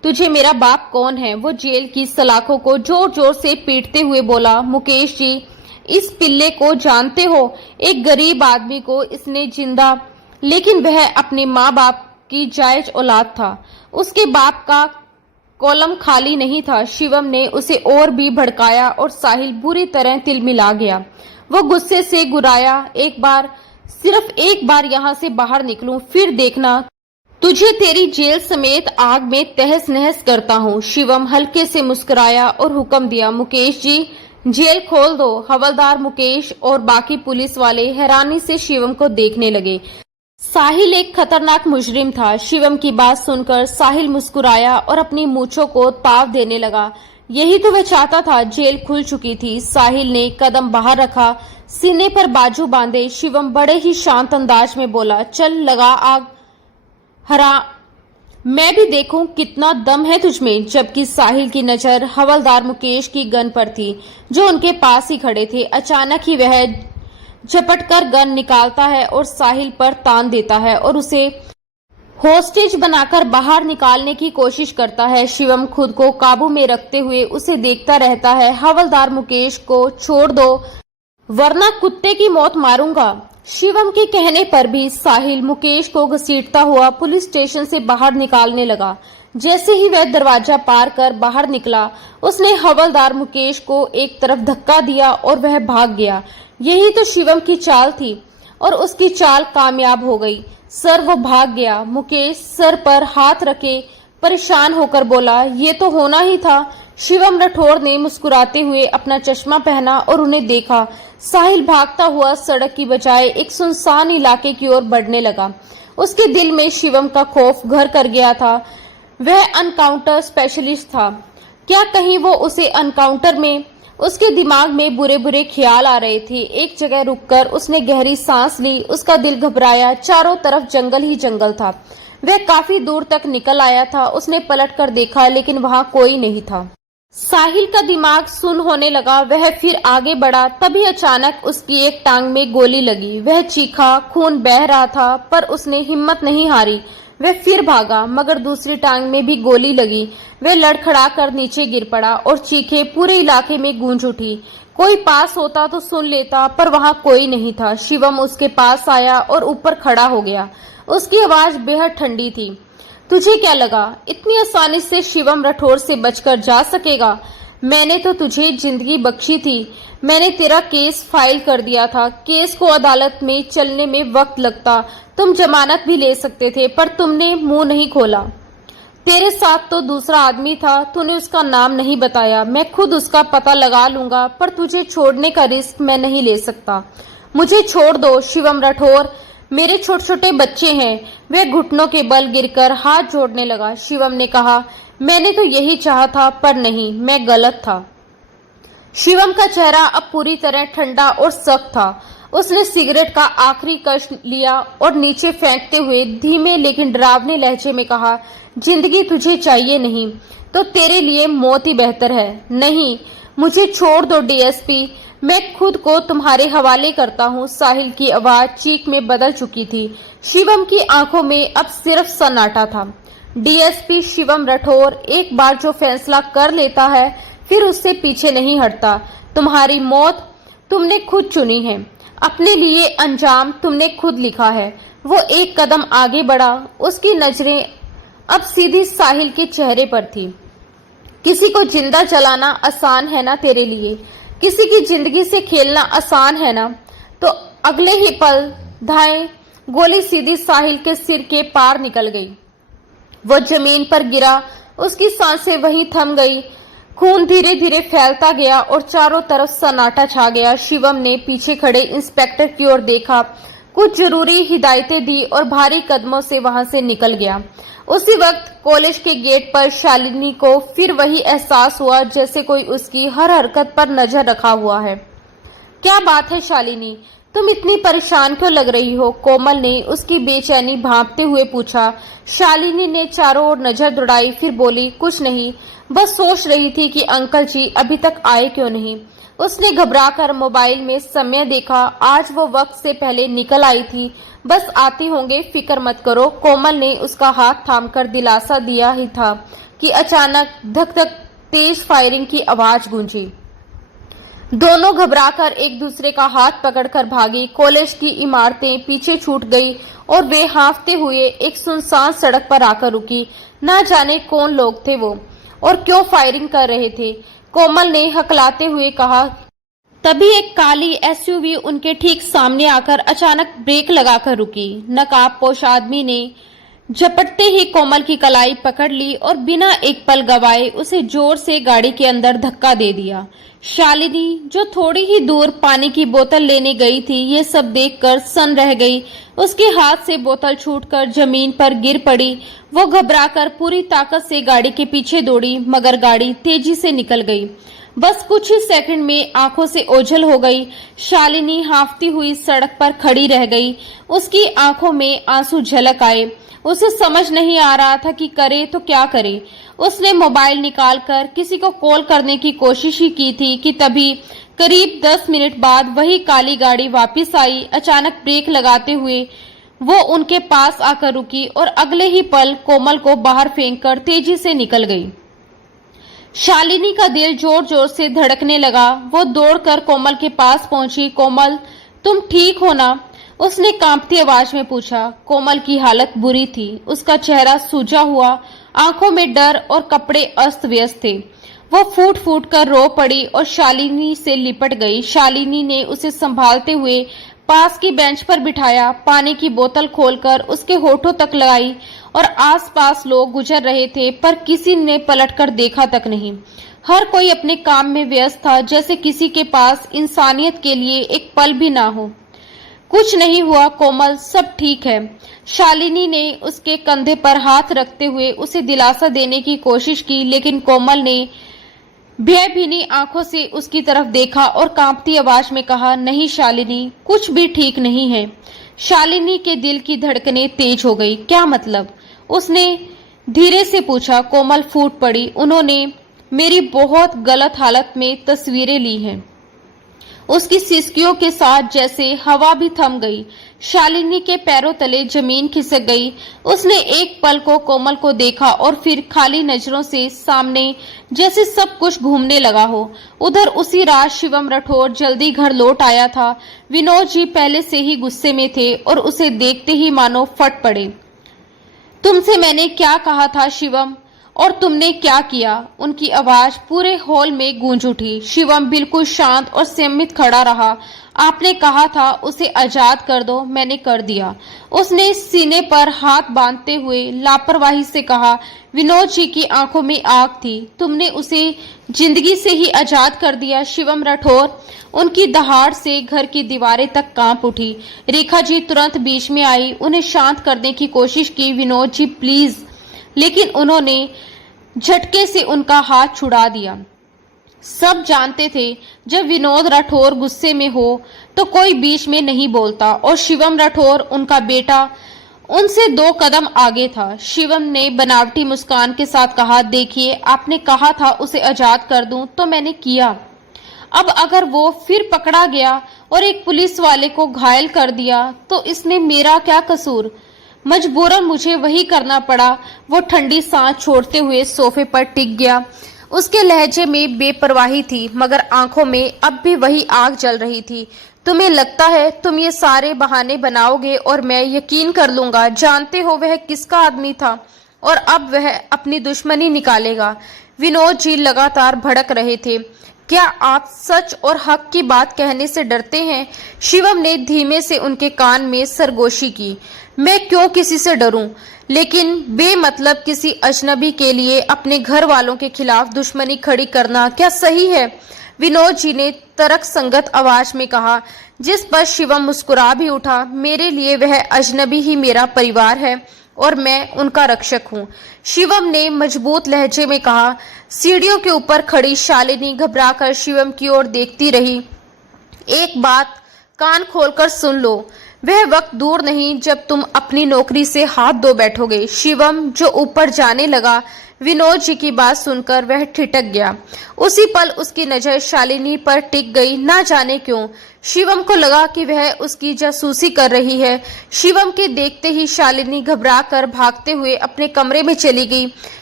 तुझे मेरा बाप कौन है? वो जेल की सलाखों को जोर जोर से पीटते हुए बोला। मुकेश जी, इस पिल्ले को जानते हो? एक गरीब आदमी को इसने जिंदा, लेकिन वह अपने माँ बाप की जायज औलाद था। उसके बाप का कॉलम खाली नहीं था। शिवम ने उसे और भी भड़काया और साहिल बुरी तरह तिलमिला गया। वो गुस्से से गुर्राया, सिर्फ एक बार यहाँ से बाहर निकलूं, फिर देखना तुझे तेरी जेल समेत आग में तहस नहस करता हूँ। शिवम हल्के से मुस्कुराया और हुक्म दिया, मुकेश जी, जेल खोल दो। हवलदार मुकेश और बाकी पुलिस वाले हैरानी से शिवम को देखने लगे। साहिल एक खतरनाक मुजरिम था। शिवम की बात सुनकर साहिल मुस्कुराया और अपनी मूंछों को ताव देने लगा। यही तो वह चाहता था। जेल खुल चुकी थी। साहिल ने कदम बाहर रखा, सीने पर बाजू बांधे। शिवम बड़े ही शांत अंदाज में बोला, चल लगा आग, हरा, मैं भी देखूं कितना दम है तुझमें। जबकि साहिल की नजर हवलदार मुकेश की गन पर थी, जो उनके पास ही खड़े थे। अचानक ही वह झपटकर गन निकालता है और साहिल पर तान देता है और उसे होस्टेज बनाकर बाहर निकालने की कोशिश करता है। शिवम खुद को काबू में रखते हुए उसे देखता रहता है। हवलदार मुकेश को छोड़ दो, वरना कुत्ते की मौत मारूंगा। शिवम के कहने पर भी साहिल मुकेश को घसीटता हुआ पुलिस स्टेशन से बाहर निकालने लगा। जैसे ही वह दरवाजा पार कर बाहर निकला, उसने हवलदार मुकेश को एक तरफ धक्का दिया और वह भाग गया। यही तो शिवम की चाल थी और उसकी चाल कामयाब हो गई। सर, वो भाग गया। मुकेश सर पर हाथ रखे परेशान होकर बोला, ये तो होना ही था। शिवम राठौर ने मुस्कुराते हुए अपना चश्मा पहना और उन्हें देखा। साहिल भागता हुआ सड़क की बजाय एक सुनसान इलाके की ओर बढ़ने लगा। उसके दिल में शिवम का खौफ घर कर गया था। वह एनकाउंटर स्पेशलिस्ट था। क्या कहीं वो उसे एनकाउंटर में? उसके दिमाग में बुरे बुरे ख्याल आ रहे थे। एक जगह रुककर उसने गहरी सांस ली। उसका दिल घबराया। चारों तरफ जंगल ही जंगल था। वह काफी दूर तक निकल आया था। उसने पलटकर देखा, लेकिन वहां कोई नहीं था। साहिल का दिमाग सुन्न होने लगा। वह फिर आगे बढ़ा। तभी अचानक उसकी एक टांग में गोली लगी। वह चीखा, खून बह रहा था, पर उसने हिम्मत नहीं हारी। वह फिर भागा, मगर दूसरी टांग में भी गोली लगी। वह लड़खड़ाकर नीचे गिर पड़ा और चीखें पूरे इलाके में गूंज उठी। कोई पास होता तो सुन लेता, पर वहां कोई नहीं था। शिवम उसके पास आया और ऊपर खड़ा हो गया। उसकी आवाज बेहद ठंडी थी। तुझे क्या लगा इतनी आसानी से शिवम राठौर से बचकर जा सकेगा? मैंने तो तुझे जिंदगी बख्शी थी। मैंने तेरा केस फाइल कर दिया था। केस को अदालत में चलने में वक्त लगता। तुम जमानत भी ले सकते थे, पर तुमने मुंह नहीं खोला। तेरे साथ तो दूसरा आदमी था, तूने उसका नाम नहीं बताया। मैं खुद उसका पता लगा लूंगा, पर तुझे छोड़ने का रिस्क मैं नहीं ले सकता। मुझे छोड़ दो शिवम राठौर, मेरे छोटे छोटे बच्चे हैं। वह घुटनों के बल गिरकर हाथ जोड़ने लगा। शिवम ने कहा, मैंने तो यही चाहा था, पर नहीं, मैं गलत था। शिवम का चेहरा अब पूरी तरह ठंडा और सख्त था। उसने सिगरेट का आखिरी कश लिया और नीचे फेंकते हुए धीमे लेकिन डरावने लहजे में कहा, जिंदगी तुझे चाहिए नहीं तो तेरे लिए मौत ही बेहतर है। नहीं, मुझे छोड़ दो डीएसपी, मैं खुद को तुम्हारे हवाले करता हूँ। साहिल की आवाज चीख में बदल चुकी थी। शिवम की आंखों में अब सिर्फ सन्नाटा था। डीएसपी शिवम राठौर एक बार जो फैसला कर लेता है, फिर उससे पीछे नहीं हटता। तुम्हारी मौत तुमने खुद चुनी है। अपने लिए अंजाम तुमने खुद लिखा है। वो एक कदम आगे बढ़ा। उसकी नजरें अब सीधी साहिल के चेहरे पर थी। किसी को जिंदा जलाना आसान है ना तेरे लिए? किसी की जिंदगी से खेलना आसान है ना? तो अगले ही पल धाएं गोली सीधी साहिल के सिर के पार निकल गई। वो जमीन पर गिरा। उसकी सांसें वहीं थम गई। खून धीरे धीरे फैलता गया और चारों तरफ सन्नाटा छा गया। शिवम ने पीछे खड़े इंस्पेक्टर की ओर देखा, कुछ जरूरी हिदायतें दी और भारी कदमों से वहां से निकल गया। उसी वक्त कॉलेज के गेट पर शालिनी को फिर वही एहसास हुआ, जैसे कोई उसकी हर हरकत पर नजर रखा हुआ है। क्या बात है शालिनी, तुम इतनी परेशान क्यों लग रही हो? कोमल ने उसकी बेचैनी भांपते हुए पूछा। शालिनी ने चारों ओर नजर दौड़ाई, फिर बोली, कुछ नहीं, बस सोच रही थी कि अंकल जी अभी तक आए क्यों नहीं। उसने घबराकर मोबाइल में समय देखा। आज वो वक्त से पहले निकल आई थी। बस आती होंगे, फिक्र मत करो। कोमल ने उसका हाथ थामकर दिलासा दिया ही था कि अचानक धक धक तेज फायरिंग की आवाज गूंजी। दोनों घबराकर एक दूसरे का हाथ पकड़कर भागे। कॉलेज की इमारतें पीछे छूट गई और वे हाँफते हुए एक सुनसान सड़क पर आकर रुकी। न जाने कौन लोग थे वो और क्यों फायरिंग कर रहे थे। कोमल ने हकलाते हुए कहा। तभी एक काली एसयूवी उनके ठीक सामने आकर अचानक ब्रेक लगाकर रुकी। नकाबपोश आदमी ने झपटते ही कोमल की कलाई पकड़ ली और बिना एक पल गवाए उसे जोर से गाड़ी के अंदर धक्का दे दिया। शालिनी, जो थोड़ी ही दूर पानी की बोतल लेने गई थी, ये सब देखकर सन्न रह गई। उसके हाथ से बोतल छूटकर जमीन पर गिर पड़ी। वो घबराकर पूरी ताकत से गाड़ी के पीछे दौड़ी, मगर गाड़ी तेजी से निकल गई। बस कुछ ही सेकंड में आंखों से ओझल हो गई। शालिनी हाँफती हुई सड़क पर खड़ी रह गई। उसकी आंखों में आंसू झलक आए। उसे समझ नहीं आ रहा था कि करे तो क्या करे। उसने मोबाइल निकालकर किसी को कॉल करने की कोशिश ही की थी कि तभी करीब 10 मिनट बाद वही काली गाड़ी वापस आई। अचानक ब्रेक लगाते हुए वो उनके पास आकर रुकी और अगले ही पल कोमल को बाहर फेंककर तेजी से निकल गई। शालिनी का दिल जोर जोर से धड़कने लगा। वो दौड़कर कोमल के पास पहुंची। कोमल, तुम ठीक हो ना? उसने कांपती आवाज में पूछा। कोमल की हालत बुरी थी। उसका चेहरा सूजा हुआ, आंखों में डर और कपड़े अस्त व्यस्त थे। वो फूट फूट कर रो पड़ी और शालिनी से लिपट गई। शालिनी ने उसे संभालते हुए पास की बेंच पर बिठाया, पानी की बोतल खोलकर उसके होठों तक लगाई और आसपास लोग गुजर रहे थे पर किसी ने पलटकर देखा तक नहीं। हर कोई अपने काम में व्यस्त था, जैसे किसी के पास इंसानियत के लिए एक पल भी ना हो। कुछ नहीं हुआ कोमल, सब ठीक है। शालिनी ने उसके कंधे पर हाथ रखते हुए उसे दिलासा देने की कोशिश की, लेकिन कोमल ने भयभीनी आंखों से उसकी तरफ देखा और कांपती आवाज में कहा, नहीं शालिनी, कुछ भी ठीक नहीं है। शालिनी के दिल की धड़कनें तेज हो गई। क्या मतलब? उसने धीरे से पूछा। कोमल फूट पड़ी। उन्होंने मेरी बहुत गलत हालत में तस्वीरें ली हैं। उसकी सिसकियों के साथ जैसे हवा भी थम गई। शालिनी के पैरों तले जमीन खिसक गई। उसने एक पल को कोमल को देखा और फिर खाली नजरों से सामने जैसे सब कुछ घूमने लगा हो। उधर उसी रात शिवम राठौर जल्दी घर लौट आया था। विनोद जी पहले से ही गुस्से में थे और उसे देखते ही मानो फट पड़े। तुमसे मैंने क्या कहा था शिवम, और तुमने क्या किया? उनकी आवाज पूरे हॉल में गूंज उठी। शिवम बिल्कुल शांत और संयमित खड़ा रहा। आपने कहा था उसे आजाद कर दो, मैंने कर दिया। उसने सीने पर हाथ बांधते हुए लापरवाही से कहा। विनोद जी की आंखों में आग थी। तुमने उसे जिंदगी से ही आजाद कर दिया शिवम राठौर। उनकी दहाड़ से घर की दीवारें तक कांप उठी। रेखा जी तुरंत बीच में आई, उन्हें शांत करने की कोशिश की। विनोद जी प्लीज, लेकिन उन्होंने झटके से उनका हाथ छुड़ा दिया। सब जानते थे जब विनोद राठौर गुस्से में हो तो कोई बीच में नहीं बोलता, और शिवम राठौर उनका बेटा उनसे 2 कदम आगे था। शिवम ने बनावटी मुस्कान के साथ कहा, देखिए आपने कहा था उसे आजाद कर दूं तो मैंने किया। अब अगर वो फिर पकड़ा गया और एक पुलिस वाले को घायल कर दिया तो इसमें मेरा क्या कसूर? मजबूरन मुझे वही करना पड़ा। वो ठंडी सांस छोड़ते हुए सोफे पर टिक गया। उसके लहजे में बेपरवाही थी, मगर आंखों में अब भी वही आग जल रही थी। तुम्हें लगता है तुम ये सारे बहाने बनाओगे और मैं यकीन कर लूंगा? जानते हो वह किसका आदमी था और अब वह अपनी दुश्मनी निकालेगा। विनोद जी लगातार भड़क रहे थे। क्या आप सच और हक की बात कहने से डरते हैं? शिवम ने धीमे से उनके कान में सरगोशी की। मैं क्यों किसी से डरूं, लेकिन बेमतलब किसी अजनबी के लिए अपने घर वालों के खिलाफ दुश्मनी खड़ी करना क्या सही है? विनोद जी ने तर्क संगत आवाज में कहा, जिस पर शिवम मुस्कुरा भी उठा। मेरे लिए वह अजनबी ही मेरा परिवार है और मैं उनका रक्षक हूँ। शिवम ने मजबूत लहजे में कहा। सीढ़ियों के ऊपर खड़ी शालिनी घबराकर शिवम की ओर देखती रही। एक बात कान खोलकर सुन लो, वह वक्त दूर नहीं जब तुम अपनी नौकरी से हाथ धो बैठोगे। शिवम जो ऊपर जाने लगा, विनोद जी की बात सुनकर वह ठिठक गया। उसी पल उसकी नजर शालिनी पर टिक गई। ना जाने क्यों शिवम को लगा कि वह उसकी जासूसी कर रही है। शिवम के देखते ही शालिनी घबराकर भागते हुए अपने कमरे में चली गई।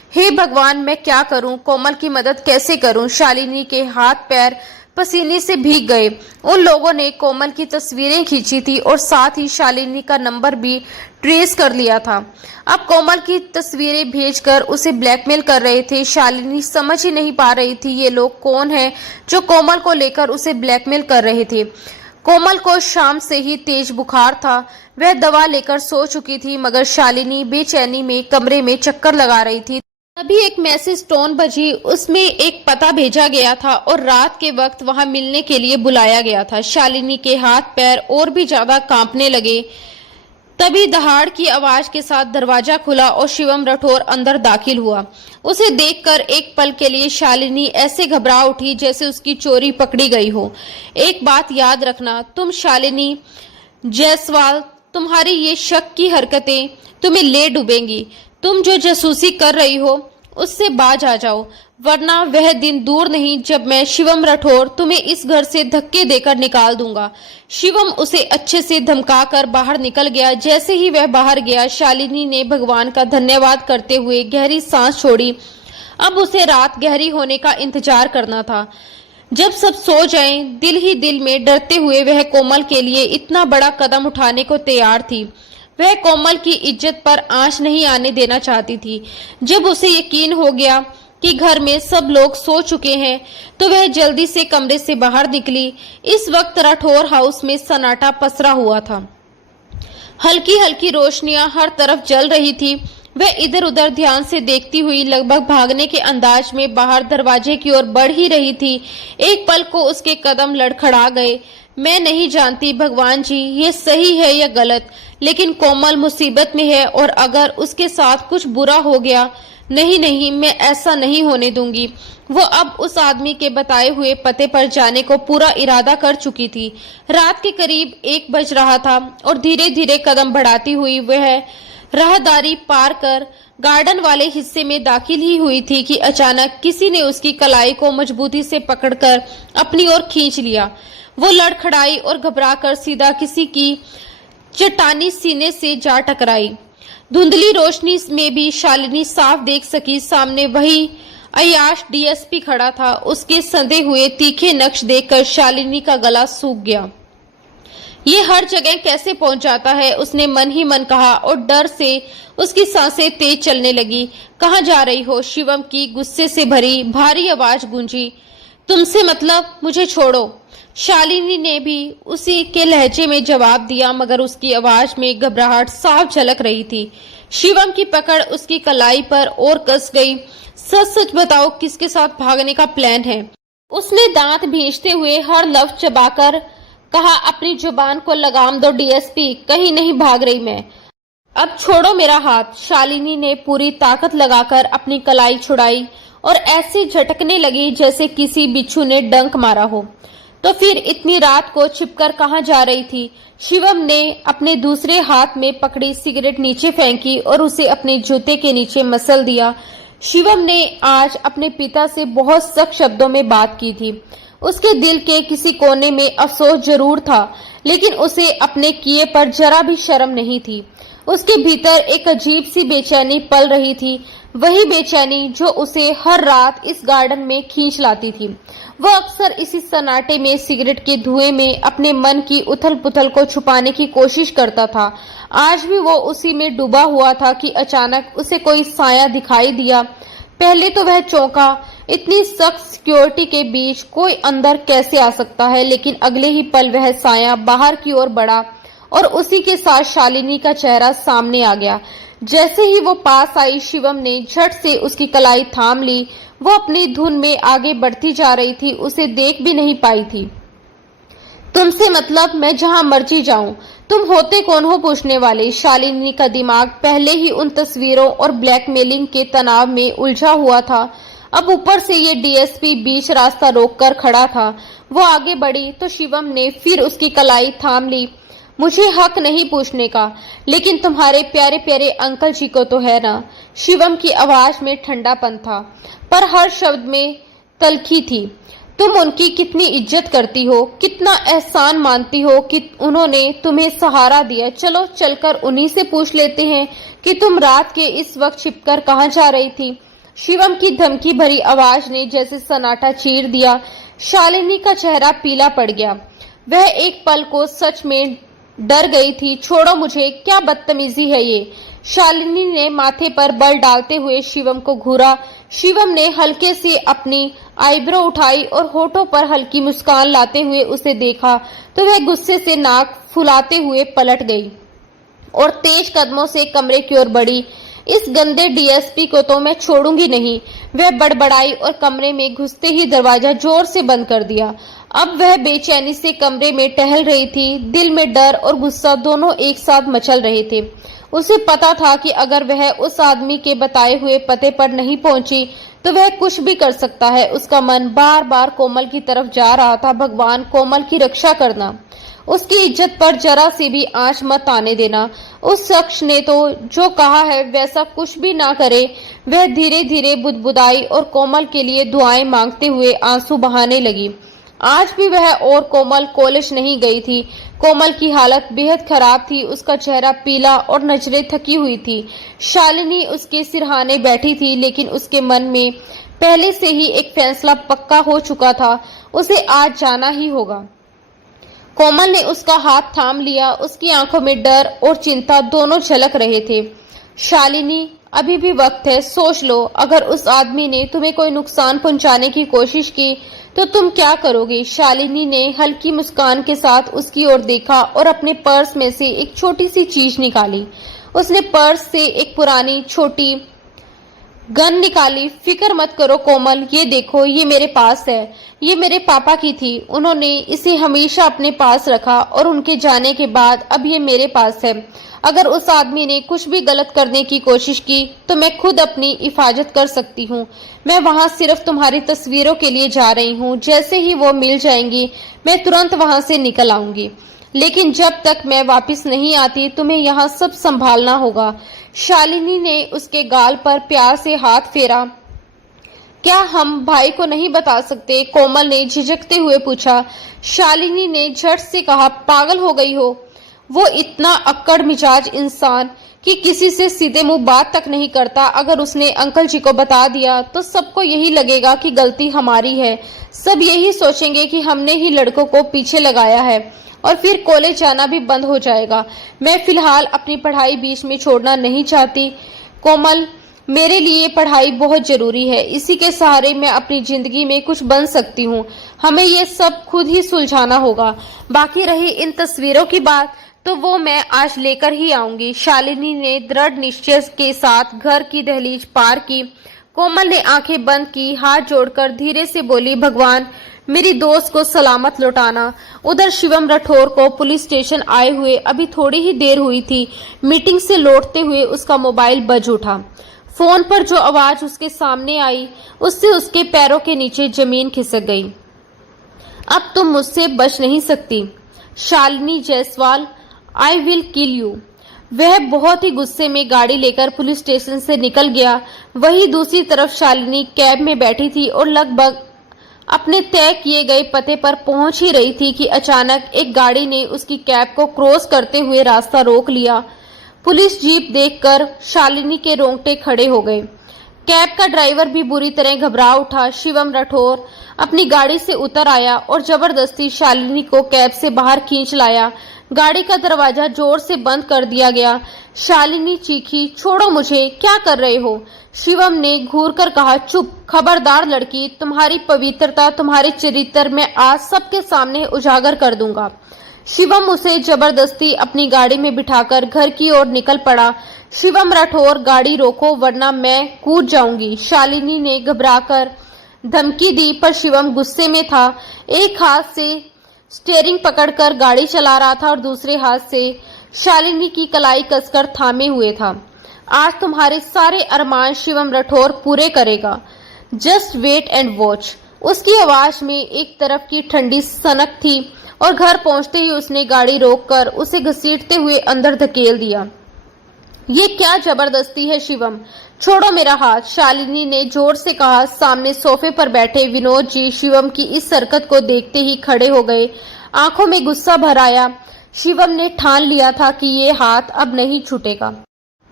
हे भगवान, मैं क्या करूं? कोमल की मदद कैसे करूं? शालिनी के हाथ पैर पसीने से भीग गए। उन लोगों ने कोमल की तस्वीरें खींची थी और साथ ही शालिनी का नंबर भी ट्रेस कर लिया था। अब कोमल की तस्वीरें भेजकर उसे ब्लैकमेल कर रहे थे। शालिनी समझ ही नहीं पा रही थी ये लोग कौन हैं जो कोमल को लेकर उसे ब्लैकमेल कर रहे थे। कोमल को शाम से ही तेज बुखार था। वह दवा लेकर सो चुकी थी, मगर शालिनी बेचैनी में कमरे में चक्कर लगा रही थी। तभी एक मैसेज टोन बजी। उसमें एक पता भेजा गया था और रात के वक्त वहां मिलने के लिए बुलाया गया था। शालिनी के हाथ पैर और भी ज्यादा कांपने लगे। तभी दहाड़ की आवाज के साथ दरवाजा खुला और शिवम राठौर अंदर दाखिल हुआ। उसे देखकर एक पल के लिए शालिनी ऐसे घबरा उठी जैसे उसकी चोरी पकड़ी गई हो। एक बात याद रखना, तुम शालिनी जायसवाल, तुम्हारी ये शक की हरकतें तुम्हें ले डूबेंगी। तुम जो जासूसी कर रही हो उससे बाज आ जाओ, वरना वह दिन दूर नहीं जब मैं शिवम राठौर तुम्हें इस घर से धक्के देकर निकाल दूंगा। शिवम उसे अच्छे से धमकाकर बाहर निकल गया। जैसे ही वह बाहर गया, शालिनी ने भगवान का धन्यवाद करते हुए गहरी सांस छोड़ी। अब उसे रात गहरी होने का इंतजार करना था। जब सब सो जाएं, दिल ही दिल में डरते हुए वह कोमल के लिए इतना बड़ा कदम उठाने को तैयार थी। वह कोमल की इज्जत पर आंच नहीं आने देना चाहती थी। जब उसे यकीन हो गया कि घर में सब लोग सो चुके हैं, तो वह जल्दी से कमरे से बाहर निकली। इस वक्त राठौर हाउस में सन्नाटा पसरा हुआ था। हल्की हल्की रोशनियां हर तरफ जल रही थी। वह इधर उधर ध्यान से देखती हुई लगभग भागने के अंदाज में बाहर दरवाजे की ओर बढ़ ही रही थी। एक पल को उसके कदम लड़खड़ा गए। मैं नहीं जानती भगवान जी ये सही है या गलत, लेकिन कोमल मुसीबत में है और अगर उसके साथ कुछ बुरा हो गया, नहीं नहीं, मैं ऐसा नहीं होने दूंगी। वो अब उस आदमी के बताए हुए पते पर जाने को पूरा इरादा कर चुकी थी। रात के करीब 1 बज रहा था और धीरे धीरे कदम बढ़ाती हुई वह राहदारी पार कर गार्डन वाले हिस्से में दाखिल ही हुई थी कि अचानक किसी ने उसकी कलाई को मजबूती से पकड़कर अपनी ओर खींच लिया। वो लड़खड़ाई और घबराकर सीधा किसी की चट्टानी सीने से जा टकराई। धुंधली रोशनी में भी शालिनी साफ देख सकी। सामने वही अयाश डीएसपी खड़ा था। उसके संधे हुए तीखे नक्श देखकर शालिनी का गला सूख गया। ये हर जगह कैसे पहुंच जाता है, उसने मन ही मन कहा और डर से उसकी सांसें तेज चलने लगी। कहाँ जा रही हो? शिवम की गुस्से से भरी भारी आवाज गूंजी। तुमसे मतलब, मुझे छोड़ो। शालिनी ने भी उसी के लहजे में जवाब दिया, मगर उसकी आवाज में घबराहट साफ झलक रही थी। शिवम की पकड़ उसकी कलाई पर और कस गई। सच सच बताओ, किसके साथ भागने का प्लान है? उसने दांत भींचते हुए हर लफ्ज चबाकर कहा। अपनी जुबान को लगाम दो डीएसपी, कहीं नहीं भाग रही मैं। अब छोड़ो मेरा हाथ। शालिनी ने पूरी ताकत लगाकर अपनी कलाई छुड़ाई और ऐसे झटकने लगी जैसे किसी बिच्छू ने डंक मारा हो। तो फिर इतनी रात को छिपकर कहाँ जा रही थी? शिवम ने अपने दूसरे हाथ में पकड़ी सिगरेट नीचे फेंकी और उसे अपने जूते के नीचे मसल दिया। शिवम ने आज अपने पिता से बहुत सख्त शब्दों में बात की थी। उसके दिल के किसी कोने में अफसोस जरूर था, लेकिन उसे अपने किए पर जरा भी शर्म नहीं थी। उसके भीतर एक अजीब सी बेचैनी पल रही थी, वही बेचैनी जो उसे हर रात इस गार्डन में खींच लाती थी। वो अक्सर इसी सन्नाटे में सिगरेट के धुएं में अपने मन की उथल पुथल को छुपाने की कोशिश करता था। आज भी वो उसी में डूबा हुआ था कि अचानक उसे कोई साया दिखाई दिया। पहले तो वह चौंका, इतनी सख्त सिक्योरिटी के बीच कोई अंदर कैसे आ सकता है, लेकिन अगले ही पल वह साया बाहर की ओर बढ़ा और उसी के साथ शालिनी का चेहरा सामने आ गया। जैसे ही वो पास आई, शिवम ने झट से उसकी कलाई थाम ली। वो अपनी धुन में आगे बढ़ती जा रही थी, उसे देख भी नहीं पाई थी। तुमसे मतलब, मैं जहां मर्जी जाऊं, तुम होते कौन हो पूछने वाले? शालिनी का दिमाग पहले ही उन तस्वीरों और ब्लैकमेलिंग के तनाव में उलझा हुआ था। अब ऊपर से ये डीएसपी बीच रास्ता रोककर खड़ा था। वो आगे बढ़ी तो शिवम ने फिर उसकी कलाई थाम ली। मुझे हक नहीं पूछने का, लेकिन तुम्हारे प्यारे प्यारे अंकल जी को तो है ना? शिवम की आवाज में ठंडापन था, पर हर शब्द में तलखी थी। तुम उनकी कितनी इज्जत करती हो, कितना एहसान मानती हो कि उन्होंने तुम्हें सहारा दिया। चलो चलकर उन्हीं से पूछ लेते हैं कि तुम रात के इस वक्त छिपकर कहाँ जा रही थी। शिवम की धमकी भरी आवाज ने जैसे सन्नाटा चीर दिया। शालिनी का चेहरा पीला पड़ गया। वह एक पल को सच में डर गई थी। छोड़ो मुझे, क्या बदतमीजी है ये। शालिनी ने माथे पर बल डालते हुए शिवम को घूरा। शिवम ने हल्के से अपनी आईब्रो उठाई और होठों पर हल्की मुस्कान लाते हुए उसे देखा तो वह गुस्से से नाक फुलाते हुए पलट गई और तेज कदमों से कमरे की ओर बढ़ी। इस गंदे डीएसपी को तो मैं छोड़ूंगी नहीं, वह बड़बड़ाई और कमरे में घुसते ही दरवाजा जोर से बंद कर दिया। अब वह बेचैनी से कमरे में टहल रही थी। दिल में डर और गुस्सा दोनों एक साथ मचल रहे थे। उसे पता था कि अगर वह उस आदमी के बताए हुए पते पर नहीं पहुंची तो वह कुछ भी कर सकता है। उसका मन बार बार कोमल की तरफ जा रहा था। भगवान, कोमल की रक्षा करना, उसकी इज्जत पर जरा सी भी आंच मत आने देना। उस शख्स ने तो जो कहा है वैसा कुछ भी ना करे। वह धीरे धीरे बुदबुदाई और कोमल के लिए दुआएं मांगते हुए आंसू बहाने लगी। आज भी वह और कोमल कॉलेज नहीं गई थी। कोमल की हालत बेहद खराब थी। उसका चेहरा पीला और नजरें थकी हुई थी। शालिनी उसके सिरहाने बैठी थी, लेकिन उसके मन में पहले से ही एक फैसला पक्का हो चुका था, उसे आज जाना ही होगा। कोमल ने उसका हाथ थाम लिया। उसकी आंखों में डर और चिंता दोनों झलक रहे थे। शालिनी, अभी भी वक्त है, सोच लो। अगर उस आदमी ने तुम्हें कोई नुकसान पहुंचाने की कोशिश की तो तुम क्या करोगी? शालिनी ने हल्की मुस्कान के साथ उसकी ओर देखा और अपने पर्स में से एक छोटी सी चीज निकाली। उसने पर्स से एक पुरानी छोटी गन निकाली। फिक्र मत करो कोमल, ये देखो, ये मेरे पास है। ये मेरे पापा की थी। उन्होंने इसे हमेशा अपने पास रखा और उनके जाने के बाद अब ये मेरे पास है। अगर उस आदमी ने कुछ भी गलत करने की कोशिश की तो मैं खुद अपनी हिफाजत कर सकती हूँ। मैं वहाँ सिर्फ तुम्हारी तस्वीरों के लिए जा रही हूँ। जैसे ही वो मिल जाएंगी मैं तुरंत वहाँ से निकल आऊंगी, लेकिन जब तक मैं वापस नहीं आती तुम्हें यहाँ सब संभालना होगा। शालिनी ने उसके गाल पर प्यार से हाथ फेरा। क्या हम भाई को नहीं बता सकते? कोमल ने झिझकते हुए पूछा। शालिनी ने झट से कहा, पागल हो गई हो? वो इतना अक्कड़ मिजाज इंसान कि किसी से सीधे मुंह बात तक नहीं करता। अगर उसने अंकल जी को बता दिया तो सबको यही लगेगा कि गलती हमारी है। सब यही सोचेंगे कि हमने ही लड़कों को पीछे लगाया है और फिर कॉलेज जाना भी बंद हो जाएगा। मैं फिलहाल अपनी पढ़ाई बीच में छोड़ना नहीं चाहती। कोमल, मेरे लिए पढ़ाई बहुत जरूरी है। इसी के सहारे मैं अपनी जिंदगी में कुछ बन सकती हूँ। हमें ये सब खुद ही सुलझाना होगा। बाकी रही इन तस्वीरों की बात तो वो मैं आज लेकर ही आऊंगी। शालिनी ने दृढ़ निश्चय के साथ घर की दहलीज पार की। कोमल ने आंखें बंद की, हाथ जोड़कर धीरे से बोली, भगवान, मेरी दोस्त को सलामत लौटाना। उधर शिवम राठौर को पुलिस स्टेशन आए हुए अभी थोड़ी ही देर हुई थी। मीटिंग से लौटते हुए उसका मोबाइल बज उठा। फोन पर जो आवाज उसके सामने आई उससे उसके पैरों के नीचे जमीन खिसक गई। अब तुम मुझसे बच नहीं सकती, Shalini Jaiswal, I will kill you. वह बहुत ही गुस्से में गाड़ी लेकर पुलिस स्टेशन से निकल गया। वहीं दूसरी तरफ शालिनी कैब में बैठी थी और लगभग अपने तय किए गए पते पर पहुंच ही रही थी कि अचानक एक गाड़ी ने उसकी कैब को क्रॉस करते हुए रास्ता रोक लिया। पुलिस जीप देखकर शालिनी के रोंगटे खड़े हो गए। कैब का ड्राइवर भी बुरी तरह घबरा उठा। शिवम राठौर अपनी गाड़ी से उतर आया और जबरदस्ती शालिनी को कैब से बाहर खींच लाया। गाड़ी का दरवाजा जोर से बंद कर दिया गया। शालिनी चीखी, छोड़ो मुझे, क्या कर रहे हो? शिवम ने घूरकर कहा, चुप, खबरदार लड़की, तुम्हारी पवित्रता, तुम्हारे चरित्र में आज सबके सामने उजागर कर दूंगा। शिवम उसे जबरदस्ती अपनी गाड़ी में बिठाकर घर की ओर निकल पड़ा। शिवम राठौर, गाड़ी रोको वरना मैं कूद जाऊंगी, शालिनी ने घबराकर धमकी दी, पर शिवम गुस्से में था। एक हाथ से स्टीयरिंग पकड़कर गाड़ी चला रहा था और दूसरे हाथ से शालिनी की कलाई कसकर थामे हुए था। आज तुम्हारे सारे अरमान शिवम राठौर पूरे करेगा। Just wait and watch. उसकी आवाज में एक तरफ की ठंडी सनक थी और घर पहुंचते ही उसने गाड़ी रोककर उसे घसीटते हुए अंदर धकेल दिया। ये क्या जबरदस्ती है शिवम, छोड़ो मेरा हाथ, शालिनी ने जोर से कहा। सामने सोफे पर बैठे विनोद जी शिवम की इस हरकत को देखते ही खड़े हो गए। आंखों में गुस्सा भर आया। शिवम ने ठान लिया था कि ये हाथ अब नहीं छूटेगा।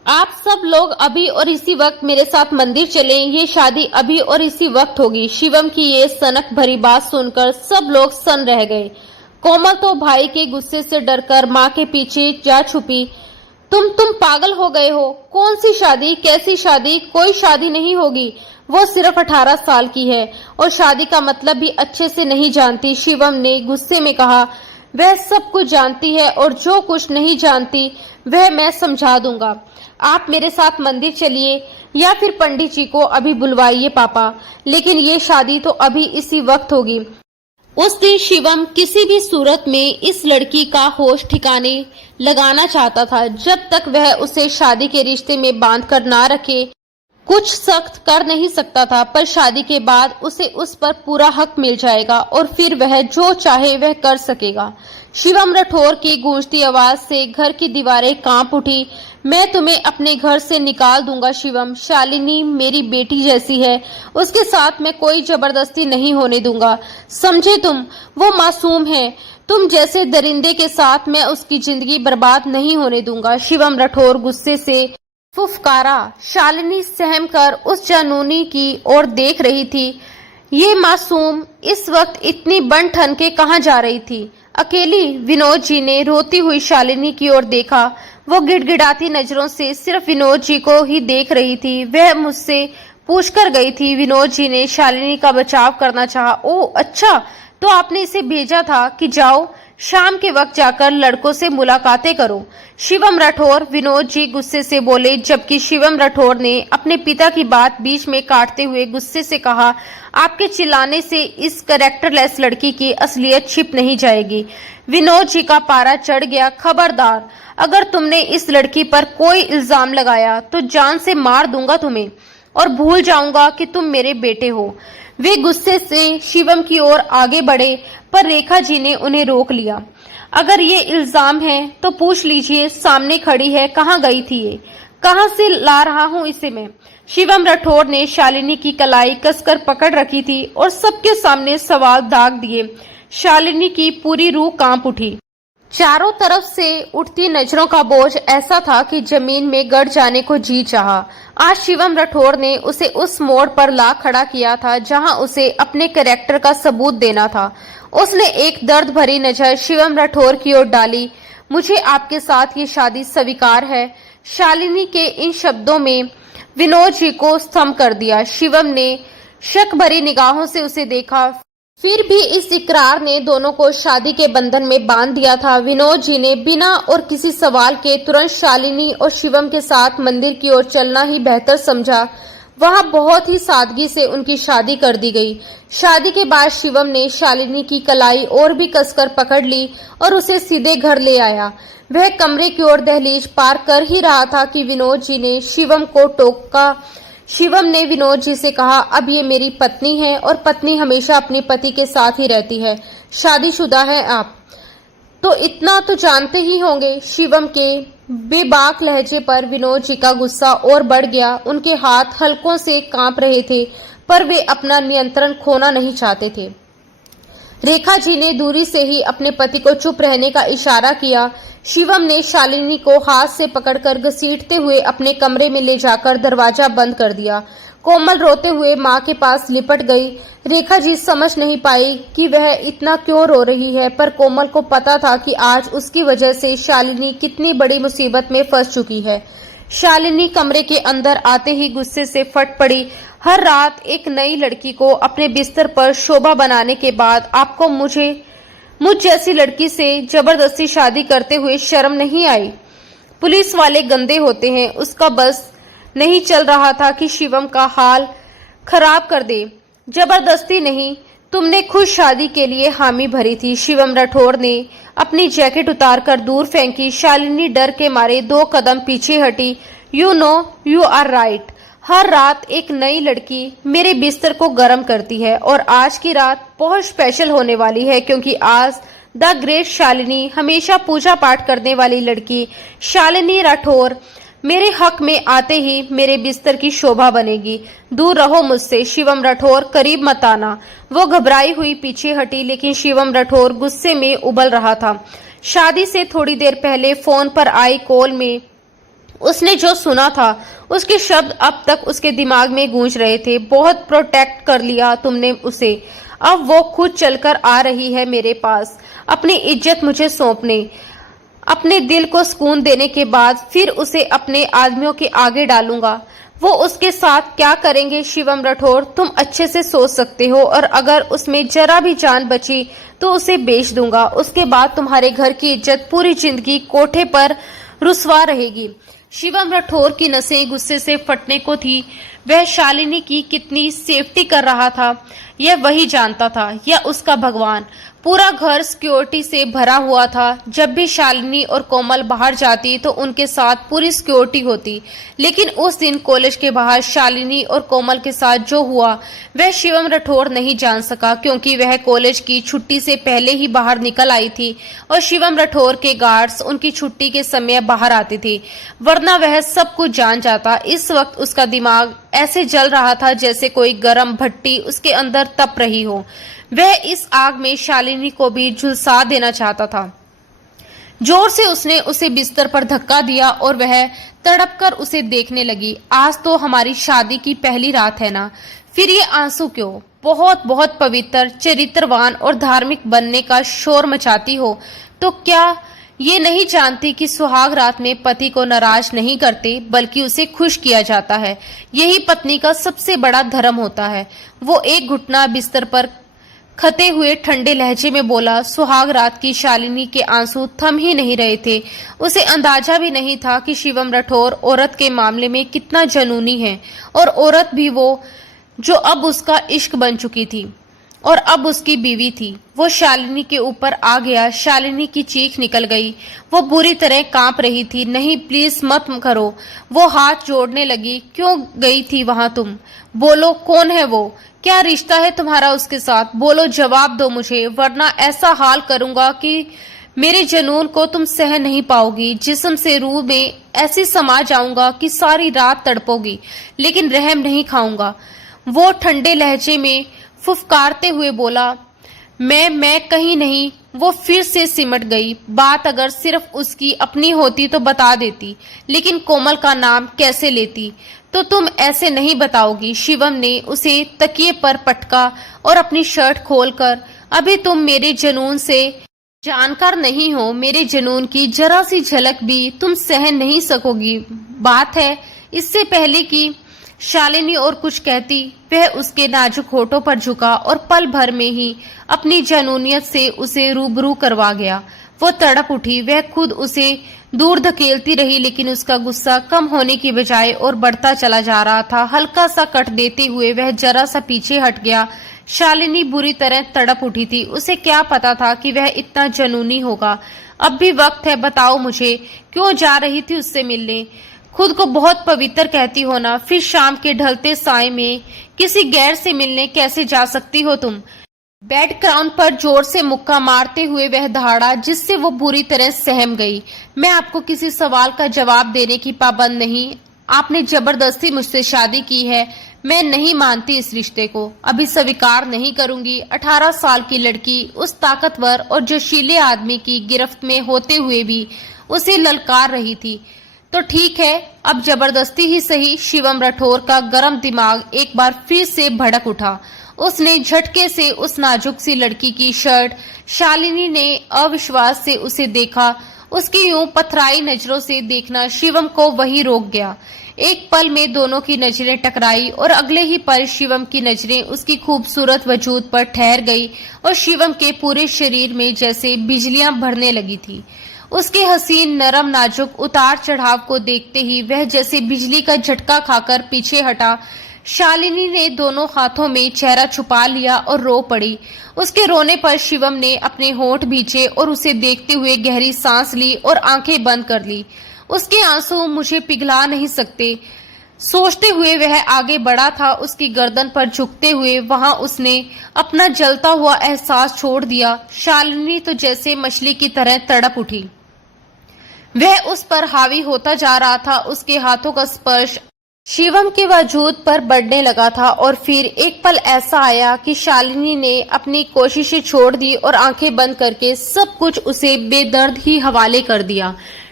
आप सब लोग अभी और इसी वक्त मेरे साथ मंदिर चलें, ये शादी अभी और इसी वक्त होगी। शिवम की ये सनक भरी बात सुनकर सब लोग सन रह गए। कोमल तो भाई के गुस्से से डरकर माँ के पीछे जा छुपी। तुम पागल हो गए हो? कौन सी शादी, कैसी शादी? कोई शादी नहीं होगी। वो सिर्फ 18 साल की है और शादी का मतलब भी अच्छे से नहीं जानती। शिवम ने गुस्से में कहा, वह सब कुछ जानती है और जो कुछ नहीं जानती वह मैं समझा दूंगा। आप मेरे साथ मंदिर चलिए या फिर पंडित जी को अभी बुलवाइए पापा, लेकिन ये शादी तो अभी इसी वक्त होगी। उस दिन शिवम किसी भी सूरत में इस लड़की का होश ठिकाने लगाना चाहता था। जब तक वह उसे शादी के रिश्ते में बांध कर ना रखे कुछ सख्त कर नहीं सकता था, पर शादी के बाद उसे उस पर पूरा हक मिल जाएगा और फिर वह जो चाहे वह कर सकेगा। शिवम राठौर की गूंजती आवाज से घर की दीवारें कांप उठी। मैं तुम्हें अपने घर से निकाल दूंगा शिवम। शालिनी मेरी बेटी जैसी है, उसके साथ मैं कोई जबरदस्ती नहीं होने दूंगा, समझे तुम? वो मासूम है, तुम जैसे दरिंदे के साथ मैं उसकी जिंदगी बर्बाद नहीं होने दूंगा। शिवम राठौर गुस्से से फुफकारा। शालिनी सहम कर उस जानूनी की ओर देख रही थी। ये मासूम इस वक्त इतनी बन ठन के कहाँ जा रही थी? अकेली? विनोद जी ने रोती हुई शालिनी की ओर देखा। वो गिड़गिड़ाती नजरों से सिर्फ विनोद जी को ही देख रही थी। वह मुझसे पूछ कर गई थी। विनोद जी ने शालिनी का बचाव करना चाहा। ओह अच्छा, तो आपने इसे भेजा था कि जाओ शाम के वक्त जाकर लड़कों से मुलाकातें करो। शिवम राठौर, विनोद जी गुस्से से बोले, जबकि शिवम राठौर ने अपने पिता की बात बीच में काटते हुए गुस्से से कहा, आपके चिल्लाने से इस कैरेक्टरलेस लड़की की असलियत छिप नहीं जाएगी। विनोद जी का पारा चढ़ गया। खबरदार, अगर तुमने इस लड़की पर कोई इल्जाम लगाया तो जान से मार दूंगा तुम्हें और भूल जाऊंगा कि तुम मेरे बेटे हो। वे गुस्से से शिवम की ओर आगे बढ़े, पर रेखा जी ने उन्हें रोक लिया। अगर ये इल्जाम है तो पूछ लीजिए, सामने खड़ी है, कहाँ गई थी ये? कहाँ से ला रहा हूँ इसे मैं? शिवम राठौर ने शालिनी की कलाई कसकर पकड़ रखी थी और सबके सामने सवाल दाग दिए। शालिनी की पूरी रूह कांप उठी। चारों तरफ से उठती नजरों का बोझ ऐसा था कि जमीन में गड़ जाने को जी चाहा। आज शिवम राठौर ने उसे उस मोड़ पर ला खड़ा किया था जहां उसे अपने कैरेक्टर का सबूत देना था। उसने एक दर्द भरी नजर शिवम राठौर की ओर डाली। मुझे आपके साथ ये शादी स्वीकार है। शालिनी के इन शब्दों में विनोद जी को स्तंभ कर दिया। शिवम ने शक भरी निगाहों से उसे देखा। फिर भी इस इकरार ने दोनों को शादी के बंधन में बांध दिया था। विनोद जी ने बिना और किसी सवाल के तुरंत शालिनी और शिवम के साथ मंदिर की ओर चलना ही बेहतर समझा। वहां बहुत ही सादगी से उनकी शादी कर दी गई। शादी के बाद शिवम ने शालिनी की कलाई और भी कसकर पकड़ ली और उसे सीधे घर ले आया। वह कमरे की ओर दहलीज पार कर ही रहा था कि विनोद जी ने शिवम को टोका। शिवम ने विनोद जी से कहा, अब ये मेरी पत्नी है और पत्नी हमेशा अपने पति के साथ ही रहती है। शादीशुदा है आप तो इतना तो जानते ही होंगे। शिवम के बेबाक लहजे पर विनोद जी का गुस्सा और बढ़ गया। उनके हाथ हल्कों से कांप रहे थे, पर वे अपना नियंत्रण खोना नहीं चाहते थे। रेखा जी ने दूरी से ही अपने पति को चुप रहने का इशारा किया। शिवम ने शालिनी को हाथ से पकड़कर घसीटते हुए अपने कमरे में ले जाकर दरवाजा बंद कर दिया। कोमल रोते हुए माँ के पास लिपट गई। रेखा जी समझ नहीं पाई कि वह इतना क्यों रो रही है, पर कोमल को पता था कि आज उसकी वजह से शालिनी कितनी बड़ी मुसीबत में फंस चुकी है। शालिनी कमरे के अंदर आते ही गुस्से से फट पड़ी। हर रात एक नई लड़की को अपने बिस्तर पर शोभा बनाने के बाद आपको मुझ जैसी लड़की से जबरदस्ती शादी करते हुए शर्म नहीं आई? पुलिस वाले गंदे होते हैं। उसका बस नहीं चल रहा था कि शिवम का हाल खराब कर दे। जबरदस्ती नहीं, तुमने खुद शादी के लिए हामी भरी थी। शिवम राठौर ने अपनी जैकेट उतारकर दूर फेंकी। शालिनी डर के मारे 2 कदम पीछे हटी। You know you are right. हर रात एक नई लड़की मेरे बिस्तर को गर्म करती है और आज की रात बहुत स्पेशल होने वाली है, क्योंकि आज द ग्रेट शालिनी, हमेशा पूजा पाठ करने वाली लड़की शालिनी राठौर मेरे हक में आते ही मेरे बिस्तर की शोभा बनेगी। दूर रहो मुझसे। शिवम राठौर, करीब मत आना। वो घबराई हुई पीछे हटी, लेकिन शिवम राठौर गुस्से में उबल रहा था। शादी से थोड़ी देर पहले फोन पर आई कॉल में उसने जो सुना था उसके शब्द अब तक उसके दिमाग में गूंज रहे थे। बहुत प्रोटेक्ट कर लिया तुमने उसे, अब वो खुद चलकर आ रही है मेरे पास अपनी इज्जत मुझे सौंपने। अपने दिल को सुकून देने के बाद फिर उसे अपने आदमियों के आगे डालूंगा। वो उसके साथ क्या करेंगे शिवम राठौर तुम अच्छे से सोच सकते हो, और अगर उसमें जरा भी जान बची तो उसे बेच दूंगा। उसके बाद तुम्हारे घर की इज्जत पूरी जिंदगी कोठे पर रुसवा रहेगी। शिवम राठौर की नसें गुस्से से फटने को थी। वह शालिनी की कितनी सेफ्टी कर रहा था यह वही जानता था, या उसका भगवान। पूरा घर सिक्योरिटी से भरा हुआ था। जब भी शालिनी और कोमल बाहर जाती तो उनके साथ पूरी सिक्योरिटी होती, लेकिन उस दिन कॉलेज के बाहर शालिनी और कोमल के साथ जो हुआ वह शिवम राठौर नहीं जान सका, क्योंकि वह कॉलेज की छुट्टी से पहले ही बाहर निकल आई थी और शिवम राठौर के गार्ड्स उनकी छुट्टी के समय बाहर आते थे, वरना वह सब कुछ जान जाता। इस वक्त उसका दिमाग ऐसे जल रहा था जैसे कोई गर्म भट्टी उसके अंदर तप रही हो। वह इस आग में शालिनी को भी झुलसा देना चाहता था। जोर से उसने उसे बिस्तर पर धक्का दिया और वह तड़पकर उसे देखने लगी। आज तो हमारी शादी की पहली रात है ना, फिर ये आंसू क्यों? बहुत बहुत पवित्र, चरित्रवान और धार्मिक बनने का शोर मचाती हो तो क्या ये नहीं जानती कि सुहाग रात में पति को नाराज नहीं करते बल्कि उसे खुश किया जाता है। यही पत्नी का सबसे बड़ा धर्म होता है। वो एक घुटना बिस्तर पर खते हुए ठंडे लहजे में बोला। सुहाग रात की शालिनी के आंसू थम ही नहीं रहे थे। उसे अंदाजा भी नहीं था कि शिवम राठौर औरत के मामले में कितना जुनूनी है, और औरत भी वो जो अब उसका इश्क बन चुकी थी और अब उसकी बीवी थी। वो शालिनी के ऊपर आ गया। शालिनी की चीख निकल गई। वो बुरी तरह कांप रही थी। नहीं प्लीज मत करो। वो हाथ जोड़ने लगी। क्यों गई थी वहां तुम? बोलो कौन है वो? क्या रिश्ता है तुम्हारा उसके साथ? बोलो, जवाब दो मुझे, वरना ऐसा हाल करूंगा कि मेरे जुनून को तुम सह नहीं पाओगी। जिस्म से रूह में ऐसी समा जाऊंगा कि सारी रात तड़पोगी, लेकिन रहम नहीं खाऊंगा। वो ठंडे लहजे में फुफकारते हुए बोला। मैं कहीं नहीं। वो फिर से सिमट गई। बात अगर सिर्फ उसकी अपनी होती तो बता देती, लेकिन कोमल का नाम कैसे लेती? तो तुम ऐसे नहीं बताओगी। शिवम ने उसे तकिए पर पटका और अपनी शर्ट खोलकर, अभी तुम मेरे जुनून से जानकार नहीं हो। मेरे जुनून की जरा सी झलक भी तुम सहन नहीं सकोगी। बात है इससे पहले कि शालिनी और कुछ कहती, वह उसके नाजुक होठों पर झुका और पल भर में ही अपनी जुनूनियत से उसे रूबरू करवा गया। वो तड़प उठी। वह खुद उसे दूर धकेलती रही, लेकिन उसका गुस्सा कम होने की बजाय और बढ़ता चला जा रहा था। हल्का सा कट देते हुए वह जरा सा पीछे हट गया। शालिनी बुरी तरह तड़प उठी थी। उसे क्या पता था कि वह इतना जुनूनी होगा। अब भी वक्त है, बताओ मुझे, क्यों जा रही थी उससे मिलने? खुद को बहुत पवित्र कहती हो ना, फिर शाम के ढलते साए में किसी गैर से मिलने कैसे जा सकती हो तुम? बेड क्राउन पर जोर से मुक्का मारते हुए वह दहाड़ा, जिससे वो बुरी तरह सहम गई। मैं आपको किसी सवाल का जवाब देने की पाबंद नहीं। आपने जबरदस्ती मुझसे शादी की है। मैं नहीं मानती इस रिश्ते को, अभी स्वीकार नहीं करूंगी। 18 साल की लड़की उस ताकतवर और जोशीले आदमी की गिरफ्त में होते हुए भी उसे ललकार रही थी। तो ठीक है, अब जबरदस्ती ही सही। शिवम राठौर का गर्म दिमाग एक बार फिर से भड़क उठा। उसने झटके से उस नाजुक सी लड़की की शर्ट, शालिनी ने अविश्वास से उसे देखा। उसकी यूं पथराई नजरों से देखना शिवम को वही रोक गया। एक पल में दोनों की नजरें टकराई और अगले ही पल शिवम की नजरें उसकी खूबसूरत वजूद पर ठहर गई और शिवम के पूरे शरीर में जैसे बिजलियां भरने लगी थी। उसके हसीन नरम नाजुक उतार चढ़ाव को देखते ही वह जैसे बिजली का झटका खाकर पीछे हटा। शालिनी ने दोनों हाथों में चेहरा छुपा लिया और रो पड़ी। उसके रोने पर शिवम ने अपने होंठ भींचे और उसे देखते हुए गहरी सांस ली और आंखें बंद कर ली। उसके आंसू मुझे पिघला नहीं सकते, सोचते हुए वह आगे बढ़ा था। उसकी गर्दन पर झुकते हुए वहां उसने अपना जलता हुआ एहसास छोड़ दिया। शालिनी तो जैसे मछली की तरह तड़प उठी। वह उस पर हावी होता जा रहा था। उसके हाथों का स्पर्श शिवम के वजूद पर बढ़ने लगा था और फिर एक पल ऐसा आया कि शालिनी ने अपनी कोशिशें छोड़ दी और आंखें बंद करके सब कुछ उसे बेदर्द ही हवाले कर दिया।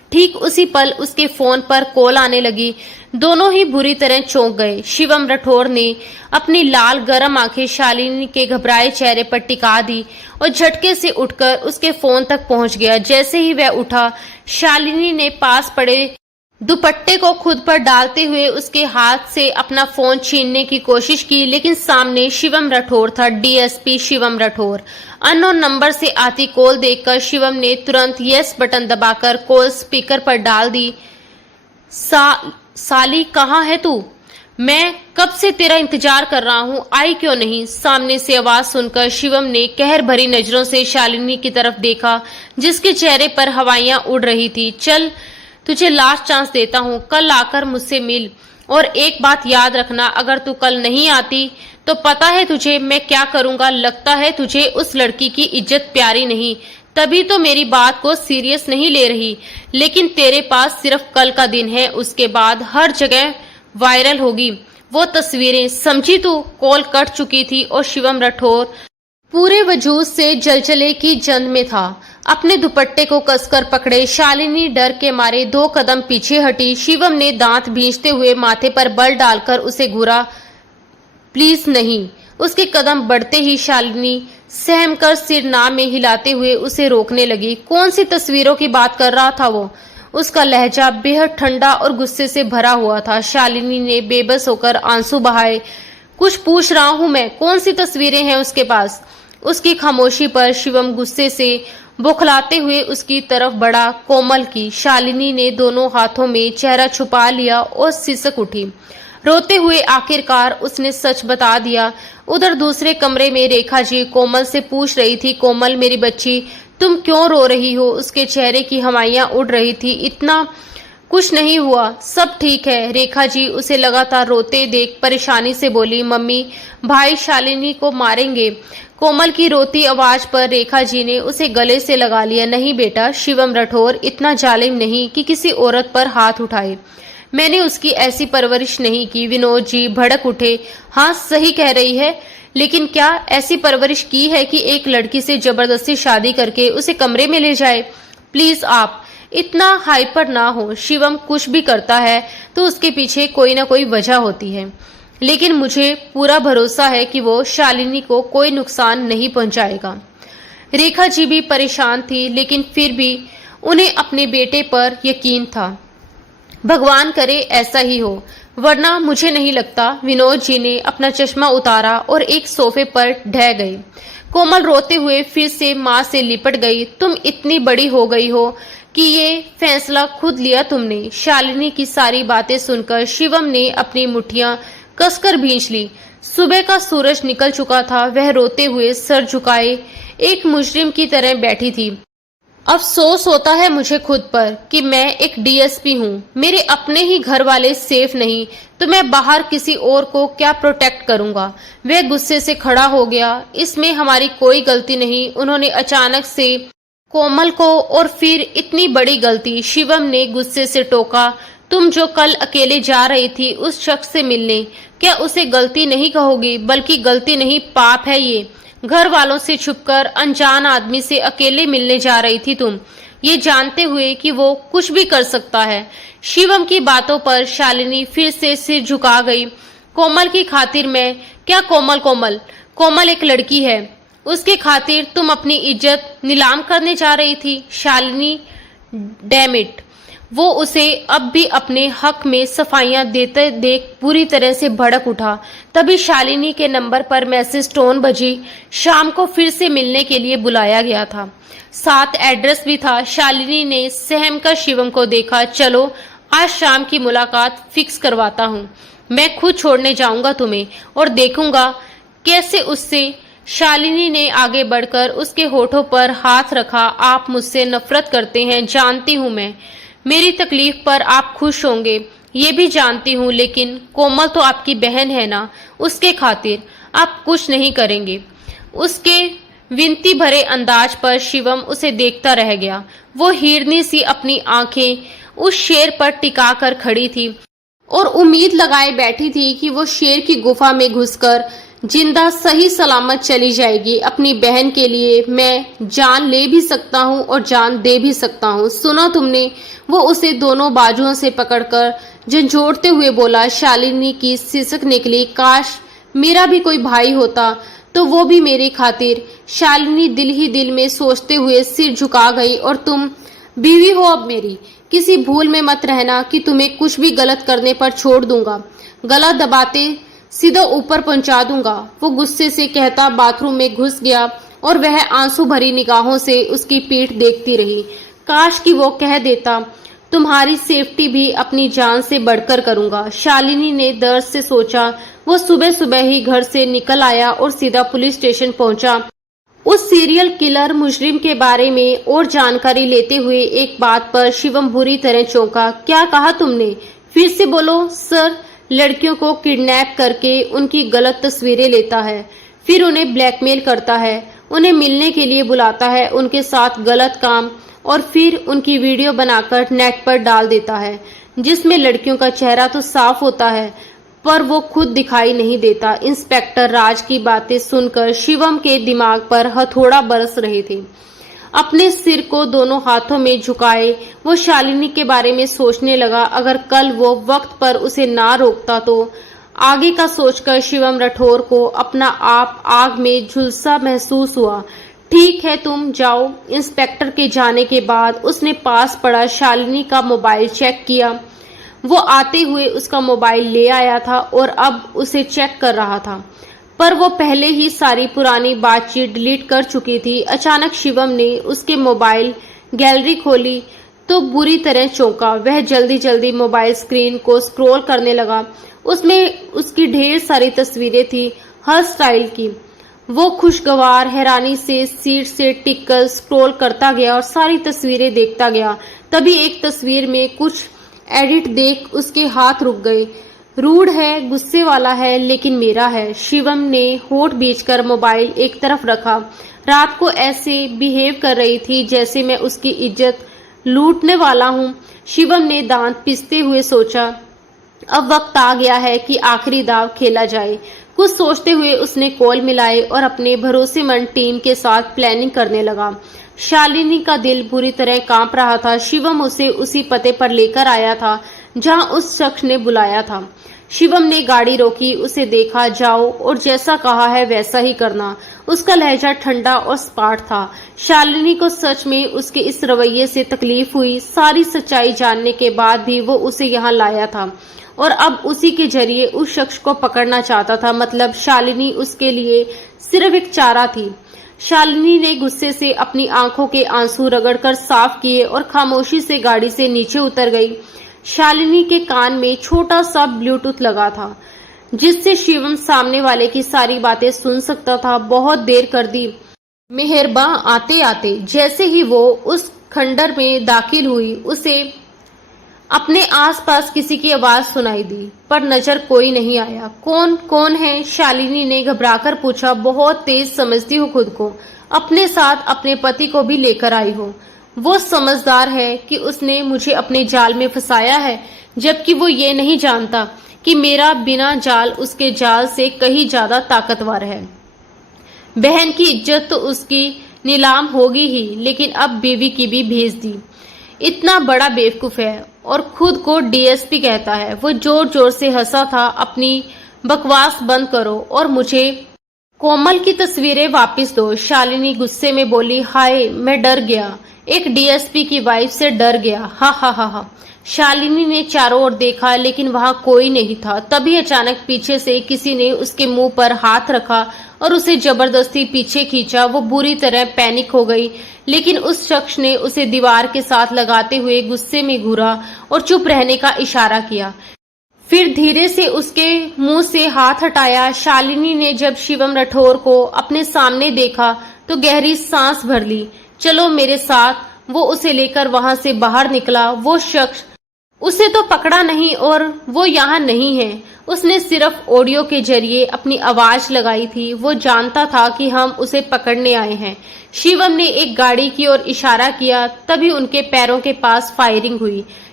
ठीक उसी पल उसके फोन पर कॉल आने लगी। दोनों ही बुरी तरह चौंक गए। शिवम राठौर ने अपनी लाल गरम आंखें शालिनी के घबराए चेहरे पर टिका दी और झटके से उठकर उसके फोन तक पहुंच गया। जैसे ही वह उठा, शालिनी ने पास पड़े दुपट्टे को खुद पर डालते हुए उसके हाथ से अपना फोन छीनने की कोशिश की, लेकिन सामने शिवम राठौर था, DSP Shivam Rathore. Unknown number से आती कॉल देखकर शिवम ने तुरंत यस बटन दबाकर कॉल स्पीकर पर डाल दी। साली कहाँ है तू? मैं कब से तेरा इंतजार कर रहा हूँ, आई क्यों नहीं? सामने से आवाज सुनकर शिवम ने कहर भरी नजरों से शालिनी की तरफ देखा, जिसके चेहरे पर हवाइयां उड़ रही थी। चल, तुझे लास्ट चांस देता हूँ, कल आकर मुझसे मिल, और एक बात याद रखना, अगर तू कल नहीं आती तो पता है तुझे मैं क्या करूंगा। लगता है तुझे उस लड़की की इज्जत प्यारी नहीं, तभी तो मेरी बात को सीरियस नहीं ले रही। लेकिन तेरे पास सिर्फ कल का दिन है, उसके बाद हर जगह वायरल होगी वो तस्वीरें, समझी तू? कॉल कट चुकी थी और शिवम राठौर पूरे वजूद से जलजले की जंग में था। अपने दुपट्टे को कसकर पकड़े शालिनी डर के मारे 2 कदम पीछे हटी। शिवम ने दांत भींचते हुए माथे पर बल डालकर उसे घूरा। प्लीज नहीं। उसके कदम बढ़ते ही शालिनी सहमकर सिर ना में हिलाते हुए उसे रोकने लगी। कौन सी तस्वीरों की बात कर रहा था वो? उसका लहजा बेहद ठंडा और गुस्से से भरा हुआ था। शालिनी ने बेबस होकर आंसू बहाए। कुछ पूछ रहा हूं मैं, कौन सी तस्वीरें हैं उसके पास? उसकी खामोशी पर शिवम गुस्से से बौखलाते हुए उसकी तरफ बढ़ा। कोमल की। शालिनी ने दोनों हाथों में चेहरा छुपा लिया और सिसक उठी। रोते हुए आखिरकार उसने सच बता दिया। उधर दूसरे कमरे में रेखा जी कोमल से पूछ रही थी, कोमल मेरी बच्ची, तुम क्यों रो रही हो? उसके चेहरे की हवाइयां उड़ रही थी। इतना कुछ नहीं हुआ, सब ठीक है। रेखा जी उसे लगातार रोते देख परेशानी से बोली, मम्मी भाई शालिनी को मारेंगे। कोमल की रोती आवाज पर रेखा जी ने उसे गले से लगा लिया। नहीं बेटा, शिवम राठौर इतना जालिम नहीं कि किसी औरत पर हाथ उठाए। मैंने उसकी ऐसी परवरिश नहीं की। विनोद जी भड़क उठे। हाँ सही कह रही है, लेकिन क्या ऐसी परवरिश की है कि एक लड़की से जबरदस्ती शादी करके उसे कमरे में ले जाए? प्लीज आप इतना हाइपर ना हो। शिवम कुछ भी करता है तो उसके पीछे कोई ना कोई वजह होती है, लेकिन मुझे पूरा भरोसा है कि वो शालिनी को कोई नुकसान नहीं पहुंचाएगा। रेखा जी भी परेशान थी, लेकिन फिर भी उन्हें अपने बेटे पर यकीन था। भगवान करे ऐसा ही हो, वरना मुझे नहीं लगता। विनोद जी ने अपना चश्मा उतारा और एक सोफे पर ढह गए। कोमल रोते हुए फिर से माँ से लिपट गई। तुम इतनी बड़ी हो गई हो कि ये फैसला खुद लिया तुमने। शालिनी की सारी बातें सुनकर शिवम ने अपनी मुट्ठियां कसकर भींच ली। सुबह का सूरज निकल चुका था। वह रोते हुए सर झुकाए एक मुजरिम की तरह बैठी थी। अफसोस होता है मुझे खुद पर कि मैं एक डीएसपी हूँ। मेरे अपने ही घर वाले सेफ नहीं तो मैं बाहर किसी और को क्या प्रोटेक्ट करूंगा। वह गुस्से से खड़ा हो गया। इसमें हमारी कोई गलती नहीं। उन्होंने अचानक से कोमल को, और फिर इतनी बड़ी गलती। शिवम ने गुस्से से टोका। तुम जो कल अकेले जा रही थी उस शख्स से मिलने, क्या उसे गलती नहीं कहोगी? बल्कि गलती नहीं, पाप है ये। घर वालों से छुपकर अनजान आदमी से अकेले मिलने जा रही थी तुम, ये जानते हुए कि वो कुछ भी कर सकता है। शिवम की बातों पर शालिनी फिर से सिर झुका गई। कोमल की खातिर मैं क्या? कोमल एक लड़की है, उसके खातिर तुम अपनी इज्जत नीलाम करने जा रही थी। शालिनी डैम इट, वो उसे अब भी अपने हक में सफाइयां देते देख पूरी तरह से भड़क उठा। तभी शालिनी के नंबर पर मैसेज टोन बजी। शाम को फिर से मिलने के लिए बुलाया गया था, साथ एड्रेस भी था। शालिनी ने सहम कर शिवम को देखा। चलो आज शाम की मुलाकात फिक्स करवाता हूँ। मैं खुद छोड़ने जाऊंगा तुम्हें और देखूंगा कैसे उससे। शालिनी ने आगे बढ़कर उसके होठों पर हाथ रखा। आप मुझसे नफरत करते हैं, जानती हूँ मैं। मेरी तकलीफ पर आप खुश होंगे ये भी जानती हूँ, लेकिन कोमल तो आपकी बहन है ना, उसके खातिर आप कुछ नहीं करेंगे। उसके विनती भरे अंदाज पर शिवम उसे देखता रह गया। वो हिरनी सी अपनी आंखें उस शेर पर टिकाकर खड़ी थी और उम्मीद लगाए बैठी थी कि वो शेर की गुफा में घुसकर जिंदा सही सलामत चली जाएगी। अपनी बहन के लिए मैं जान ले भी सकता हूँ और जान दे भी सकता हूँ। सुना तुमने? वो उसे दोनों बाजुओं से पकड़कर झंझोड़ते हुए बोला। शालिनी की सिसक निकली, काश मेरा भी कोई भाई होता तो वो भी मेरी खातिर। शालिनी दिल ही दिल में सोचते हुए सिर झुका गई। और तुम बीवी हो अब मेरी, किसी भूल में मत रहना कि तुम्हें कुछ भी गलत करने पर छोड़ दूंगा। गला दबाते सीधा ऊपर पहुंचा दूंगा। वो गुस्से से कहता बाथरूम में घुस गया और वह आंसू भरी निगाहों से उसकी पीठ देखती रही। काश कि वो कह देता, तुम्हारी सेफ्टी भी अपनी जान से बढ़कर करूंगा। शालिनी ने दर्द से सोचा। वो सुबह सुबह ही घर से निकल आया और सीधा पुलिस स्टेशन पहुंचा। उस सीरियल किलर मुजरिम के बारे में और जानकारी लेते हुए एक बात पर शिवम बुरी तरह चौंका। क्या कहा तुमने? फिर से बोलो। सर, लड़कियों को किडनैप करके उनकी गलत तस्वीरें लेता है, फिर उन्हें ब्लैकमेल करता है, उन्हें मिलने के लिए बुलाता है, उनके साथ गलत काम और फिर उनकी वीडियो बनाकर नेट पर डाल देता है, जिसमें लड़कियों का चेहरा तो साफ होता है पर वो खुद दिखाई नहीं देता। इंस्पेक्टर राज की बातें सुनकर शिवम के दिमाग पर हथौड़ा बरस रहे थे। अपने सिर को दोनों हाथों में झुकाए वो शालिनी के बारे में सोचने लगा। अगर कल वो वक्त पर उसे ना रोकता तो। आगे का सोचकर शिवम राठौर को अपना आप आग में झुलसा महसूस हुआ। ठीक है, तुम जाओ। इंस्पेक्टर के जाने के बाद उसने पास पड़ा शालिनी का मोबाइल चेक किया। वो आते हुए उसका मोबाइल ले आया था और अब उसे चेक कर रहा था, पर वो पहले ही सारी पुरानी बातचीत डिलीट कर चुकी थी। अचानक शिवम ने उसके मोबाइल गैलरी खोली तो बुरी तरह चौंका। वह जल्दी जल्दी मोबाइल स्क्रीन को स्क्रॉल करने लगा। उसमें उसकी ढेर सारी तस्वीरें थी, हर स्टाइल की। वो खुशगवार हैरानी से सीट से टिककर स्क्रॉल करता गया और सारी तस्वीरें देखता गया। तभी एक तस्वीर में कुछ एडिट देख उसके हाथ रुक गए। रूड है, गुस्से वाला है, लेकिन मेरा है। शिवम ने होठ बींचकर मोबाइल एक तरफ रखा। रात को ऐसे बिहेव कर रही थी जैसे मैं उसकी इज्जत लूटने वाला हूँ। शिवम ने दांत पिसते हुए सोचा, अब वक्त आ गया है कि आखिरी दाव खेला जाए। कुछ सोचते हुए उसने कॉल मिलाए और अपने भरोसेमंद टीम के साथ प्लानिंग करने लगा। शालिनी का दिल बुरी तरह कांप रहा था। शिवम उसे उसी पते पर लेकर आया था जहां उस शख्स ने बुलाया था। शिवम ने गाड़ी रोकी, उसे देखा। जाओ और जैसा कहा है वैसा ही करना। उसका लहजा ठंडा और सपाट था। शालिनी को सच में उसके इस रवैये से तकलीफ हुई। सारी सच्चाई जानने के बाद भी वो उसे यहाँ लाया था और अब उसी के जरिए उस शख्स को पकड़ना चाहता था। मतलब शालिनी उसके लिए सिर्फ एक चारा थी। शालिनी ने गुस्से से अपनी आंखों के आंसू रगड़कर साफ किए और खामोशी से गाड़ी से नीचे उतर गई। शालिनी के कान में छोटा सा ब्लूटूथ लगा था जिससे शिवम सामने वाले की सारी बातें सुन सकता था। बहुत देर कर दी। मेहरबा आते आते जैसे ही वो उस खंडर में दाखिल हुई, उसे अपने आसपास किसी की आवाज सुनाई दी, पर नजर कोई नहीं आया। कौन है? शालिनी ने घबराकर पूछा। बहुत तेज समझती हो खुद को, अपने साथ अपने पति को भी लेकर आई हो। वो समझदार है कि उसने मुझे अपने जाल में फंसाया है, जबकि वो ये नहीं जानता कि मेरा बिना जाल उसके जाल से कहीं ज्यादा ताकतवर है। बहन की इज्जत तो उसकी नीलाम होगी ही, लेकिन अब बीवी की भी भेज दी। इतना बड़ा बेवकूफ है और खुद को डीएसपी कहता है। वो जोर जोर से हंसा था। अपनी बकवास बंद करो और मुझे कोमल की तस्वीरें वापस दो। शालिनी गुस्से में बोली। हाय, मैं डर गया, एक डीएसपी की वाइफ से डर गया। हा हा हा हा। शालिनी ने चारों ओर देखा लेकिन वहां कोई नहीं था। तभी अचानक पीछे से किसी ने उसके मुंह पर हाथ रखा और उसे जबरदस्ती पीछे खींचा। वो बुरी तरह पैनिक हो गई, लेकिन उस शख्स ने उसे दीवार के साथ लगाते हुए गुस्से में घूरा और चुप रहने का इशारा किया। फिर धीरे से उसके मुंह से हाथ हटाया। शालिनी ने जब शिवम राठौर को अपने सामने देखा तो गहरी सांस भर ली। चलो मेरे साथ। वो उसे लेकर वहां से बाहर निकला। वो शख्स उसे तो पकड़ा नहीं और वो यहाँ नहीं है। उसने सिर्फ ऑडियो के जरिए अपनी आवाज लगाई थी। वो जानता था कि हम उसे पकड़ने आए हैं। शिवम ने एक गाड़ी की ओर इशारा किया, तभी उनके पैरों के पास फायरिंग हुई।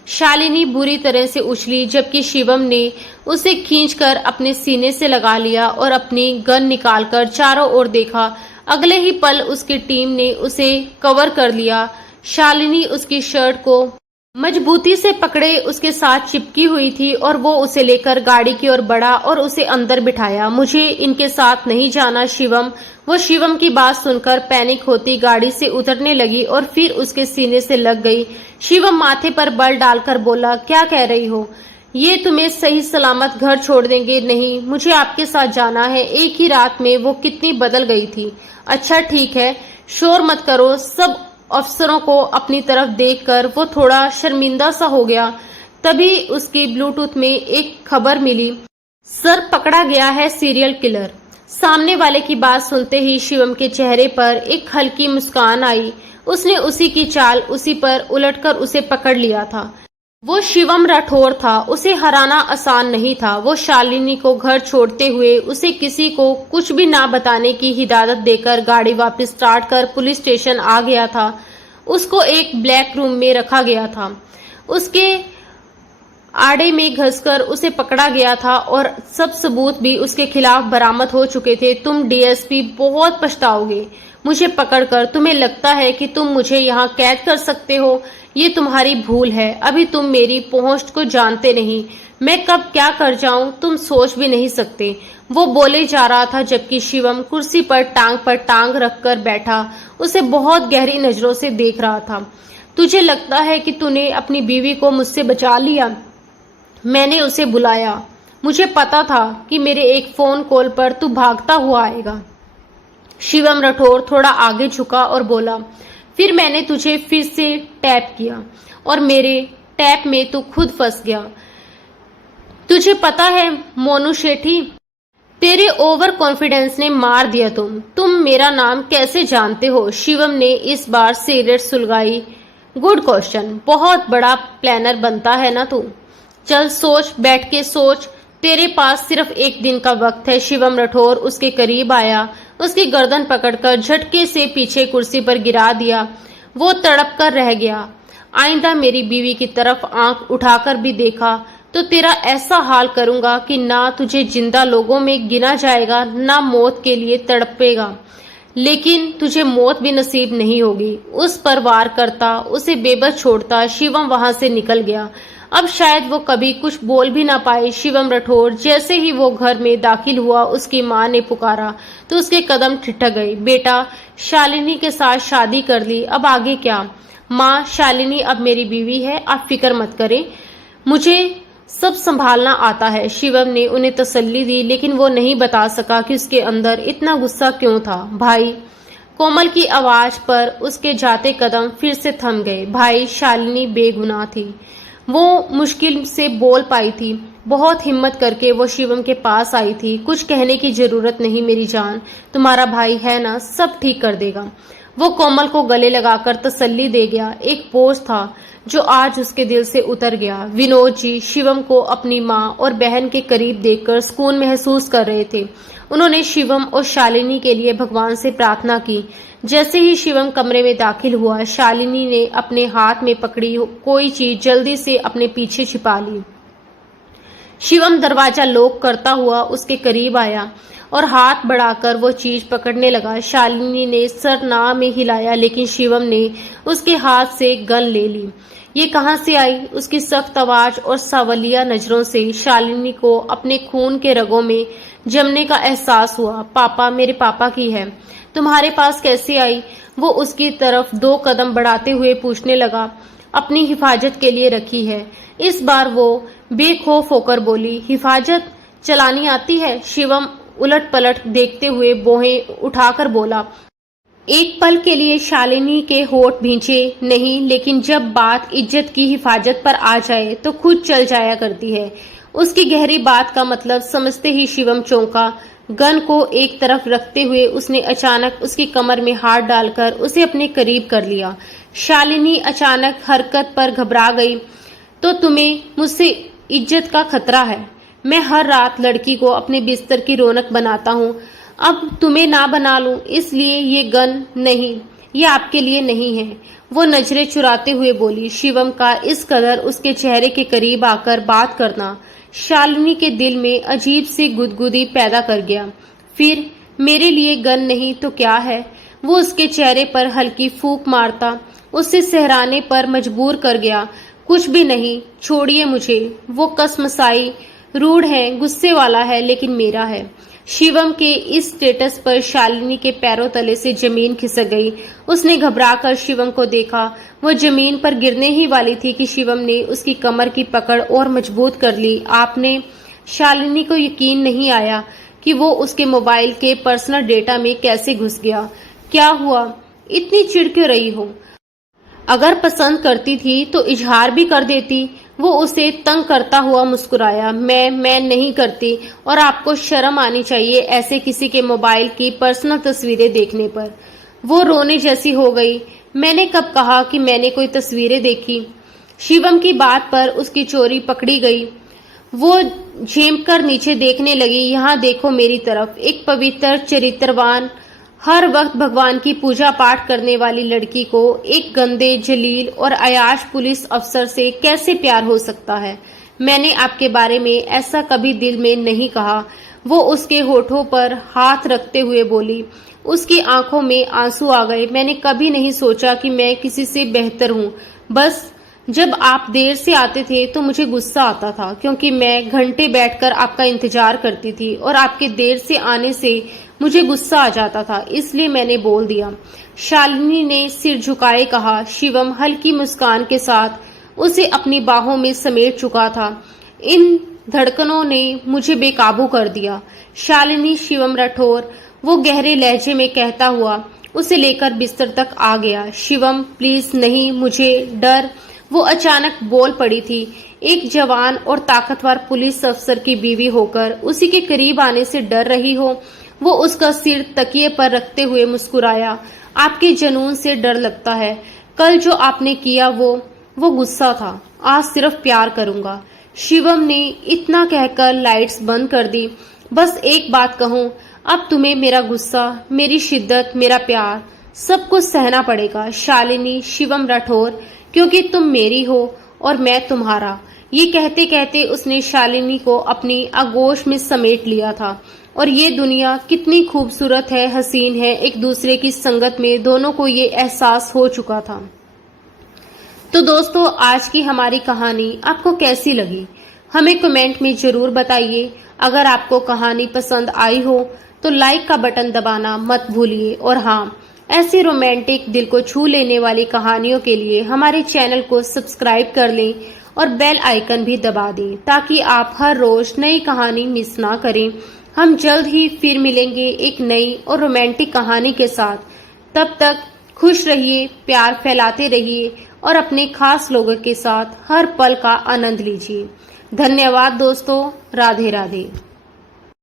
शालिनी बुरी तरह से उछली, जबकि शिवम ने उसे खींचकर अपने सीने से लगा लिया और अपनी गन निकालकर चारों ओर देखा। अगले ही पल उसकी टीम ने उसे कवर कर लिया। शालिनी उसकी शर्ट को मजबूती से पकड़े उसके साथ चिपकी हुई थी और वो उसे लेकर गाड़ी की ओर बढ़ा और उसे अंदर बिठाया। मुझे इनके साथ नहीं जाना शिवम। वो शिवम की बात सुनकर पैनिक होती गाड़ी से उतरने लगी और फिर उसके सीने से लग गई। शिवम माथे पर बल डालकर बोला, क्या कह रही हो? ये तुम्हें सही सलामत घर छोड़ देंगे? नहीं, मुझे आपके साथ जाना है। एक ही रात में वो कितनी बदल गई थी। अच्छा ठीक है, शोर मत करो। सब अफसरों को अपनी तरफ देखकर वो थोड़ा शर्मिंदा सा हो गया। तभी उसकी ब्लूटूथ में एक खबर मिली, सर पकड़ा गया है सीरियल किलर। सामने वाले की बात सुनते ही शिवम के चेहरे पर एक हल्की मुस्कान आई। उसने उसी की चाल उसी पर उलटकर उसे पकड़ लिया था। वो शिवम राठौर था। उसे हराना आसान नहीं था। वो शालिनी को घर छोड़ते हुए उसे किसी को कुछ भी ना बताने की हिदायत देकर गाड़ी वापस स्टार्ट कर पुलिस स्टेशन आ गया था। उसको एक ब्लैक रूम में रखा गया था। उसके आड़े में घसकर उसे पकड़ा गया था और सब सबूत भी उसके खिलाफ बरामद हो चुके थे। तुम डीएसपी बहुत पछताओगे मुझे पकड़कर। तुम्हें लगता है कि तुम मुझे यहाँ कैद कर सकते हो? ये तुम्हारी भूल है। अभी तुम मेरी पहुंच को जानते नहीं। मैं कब क्या कर जाऊं तुम सोच भी नहीं सकते। वो बोले जा रहा था जबकि शिवम कुर्सी पर टांग रखकर बैठा उसे बहुत गहरी नजरों से देख रहा था। तुझे लगता है कि तूने अपनी बीवी को मुझसे बचा लिया? मैंने उसे बुलाया। मुझे पता था कि मेरे एक फोन कॉल पर तू भागता हुआ आएगा। शिवम राठौर थोड़ा आगे झुका और बोला, फिर मैंने तुझे फिर से टैप किया और मेरे टैप में तू खुद फंस गया। तुझे पता है मोनू शेठी, तेरे ओवर कॉन्फिडेंस ने मार दिया। तुम मेरा नाम कैसे जानते हो? शिवम ने इस बार सिगरेट सुलगाई। Good question. बहुत बड़ा प्लानर बनता है ना तू। चल सोच, बैठ के सोच। तेरे पास सिर्फ एक दिन का वक्त है। शिवम राठौर उसके करीब आया, उसकी गर्दन पकड़कर झटके से पीछे कुर्सी पर गिरा दिया। वो तड़प कर रह गया। आइंदा मेरी बीवी की तरफ आंख उठाकर भी देखा तो तेरा ऐसा हाल करूंगा कि ना तुझे जिंदा लोगों में गिना जाएगा, ना मौत के लिए तड़पेगा। लेकिन तुझे मौत भी नसीब नहीं होगी। उस पर वार करता, उसे बेबस छोड़ता शिवम वहां से निकल गया। अब शायद वो कभी कुछ बोल भी ना पाए। शिवम राठौर जैसे ही वो घर में दाखिल हुआ उसकी माँ ने पुकारा तो उसके कदम ठिठक गए। बेटा, शालिनी के साथ शादी कर ली, अब आगे क्या? माँ, शालिनी अब मेरी बीवी है, आप फिक्र मत करें, मुझे सब संभालना आता है। शिवम ने उन्हें तसल्ली दी, लेकिन वो नहीं बता सका कि उसके अंदर इतना गुस्सा क्यों था। भाई, कोमल की आवाज पर उसके जाते कदम फिर से थम गए। भाई, शालिनी बेगुनाह थी। वो मुश्किल से बोल पाई थी। बहुत हिम्मत करके वो शिवम के पास आई थी। कुछ कहने की जरूरत नहीं मेरी जान, तुम्हारा भाई है ना, सब ठीक कर देगा। वो कोमल को गले लगाकर तसल्ली दे गया। एक बोझ था जो आज उसके दिल से उतर गया। विनोद जी शिवम को अपनी माँ और बहन के करीब देखकर सुकून महसूस कर रहे थे। उन्होंने शिवम और शालिनी के लिए भगवान से प्रार्थना की। जैसे ही शिवम कमरे में दाखिल हुआ, शालिनी ने अपने हाथ में पकड़ी कोई चीज जल्दी से अपने पीछे छिपा ली। शिवम दरवाजा लॉक करता हुआ उसके करीब आया और हाथ बढ़ाकर वो चीज पकड़ने लगा। शालिनी ने सर ना में हिलाया, लेकिन शिवम ने उसके हाथ से गन ले ली। ये कहां से आई? उसकी सख्त आवाज और सावलिया नजरों से शालिनी को अपने खून के रगों में जमने का एहसास हुआ। पापा, मेरे पापा की है। तुम्हारे पास कैसे आई? वो उसकी तरफ 2 कदम बढ़ाते हुए पूछने लगा। अपनी हिफाजत के लिए रखी है। इस बार वो बेखौफ होकर बोली, हिफाजत चलानी आती है? शिवम उलट पलट देखते हुए बोहें उठाकर बोला। एक पल के लिए शालिनी के होठ भींचे नहीं, लेकिन जब बात इज्जत की हिफाजत पर आ जाए तो खुद चल जाया करती है। उसकी गहरी बात का मतलब समझते ही शिवम चौंका। गन को एक तरफ रखते हुए उसने अचानक उसकी कमर में हाथ डालकर उसे अपने करीब कर लिया। शालिनी अचानक हरकत पर घबरा गई। तो तुम्हें मुझसे इज्जत का खतरा है? मैं हर रात लड़की को अपने बिस्तर की रौनक बनाता हूँ, अब तुम्हें ना बना लूं, इसलिए ये गन नहीं, ये आपके लिए नहीं है। वो नजरें चुराते हुए बोली। शिवम का इस कदर उसके चेहरे के करीब आकर बात करना शालिनी के दिल में अजीब सी गुदगुदी पैदा कर गया। फिर मेरे लिए गन नहीं तो क्या है? वो उसके चेहरे पर हल्की फूंक मारता उसे सहराने पर मजबूर कर गया। कुछ भी नहीं, छोड़िए मुझे। वो कसमसाई, रूढ़ है, गुस्से वाला है, लेकिन मेरा है। शिवम के इस स्टेटस पर शालिनी के पैरों तले से जमीन खिसक गई। उसने घबराकर शिवम को देखा। वो जमीन पर गिरने ही वाली थी कि शिवम ने उसकी कमर की पकड़ और मजबूत कर ली। आपने शालिनी को यकीन नहीं आया कि वो उसके मोबाइल के पर्सनल डेटा में कैसे घुस गया। क्या हुआ? इतनी चिढ़ क्यों रही हो? अगर पसंद करती थी तो इजहार भी कर देती। वो उसे तंग करता हुआ मुस्कुराया। मैं नहीं करती, और आपको शर्म आनी चाहिए ऐसे किसी के मोबाइल की पर्सनल तस्वीरें देखने पर। वो रोने जैसी हो गई। मैंने कब कहा कि मैंने कोई तस्वीरें देखी? शिवम की बात पर उसकी चोरी पकड़ी गई। वो झेम कर नीचे देखने लगी। यहाँ देखो मेरी तरफ। एक पवित्र, चरित्रवान, हर वक्त भगवान की पूजा पाठ करने वाली लड़की को एक गंदे, जलील और अयाश पुलिस अफसर से कैसे प्यार हो सकता है? मैंने आपके बारे में ऐसा कभी दिल में नहीं कहा। वो उसके होठों पर हाथ रखते हुए बोली। उसकी आंखों में आंसू आ गए। मैंने कभी नहीं सोचा कि मैं किसी से बेहतर हूँ। बस जब आप देर से आते थे तो मुझे गुस्सा आता था, क्योंकि मैं घंटे बैठकर आपका इंतजार करती थी और आपके देर से आने से मुझे गुस्सा आ जाता था, इसलिए मैंने बोल दिया। शालिनी ने सिर झुकाए कहा। शिवम हल्की मुस्कान के साथ उसे अपनी बाहों में समेट चुका था। इन धड़कनों ने मुझे बेकाबू कर दिया। शालिनी, शिवम राठौर, वो गहरे लहजे में कहता हुआ उसे लेकर बिस्तर तक आ गया। शिवम, प्लीज नहीं, मुझे डर। वो अचानक बोल पड़ी थी। एक जवान और ताकतवर पुलिस अफसर की बीवी होकर उसी के करीब आने से डर रही हो? वो उसका सिर तकिए पर रखते हुए मुस्कुराया। आपके जुनून से डर लगता है। कल जो आपने किया वो गुस्सा था। आज सिर्फ प्यार करूंगा। शिवम ने इतना कहकर लाइट्स बंद कर दी। बस एक बात कहूं, अब तुम्हें मेरा गुस्सा, मेरी शिद्दत, मेरा प्यार, सब कुछ सहना पड़ेगा। शालिनी, शिवम राठौर, क्योंकि तुम मेरी हो और मैं तुम्हारा। ये कहते कहते उसने शालिनी को अपनी आगोश में समेट लिया था। और ये दुनिया कितनी खूबसूरत है, हसीन है। एक दूसरे की संगत में दोनों को ये एहसास हो चुका था। तो दोस्तों, आज की हमारी कहानी आपको कैसी लगी हमें कमेंट में जरूर बताइए। अगर आपको कहानी पसंद आई हो तो लाइक का बटन दबाना मत भूलिए। और हाँ, ऐसी रोमांटिक, दिल को छू लेने वाली कहानियों के लिए हमारे चैनल को सब्सक्राइब कर लें और बेल आइकन भी दबा दें, ताकि आप हर रोज नई कहानी मिस ना करें। हम जल्द ही फिर मिलेंगे एक नई और रोमांटिक कहानी के साथ। तब तक खुश रहिए, प्यार फैलाते रहिए और अपने खास लोगों के साथ हर पल का आनंद लीजिए। धन्यवाद दोस्तों। राधे राधे।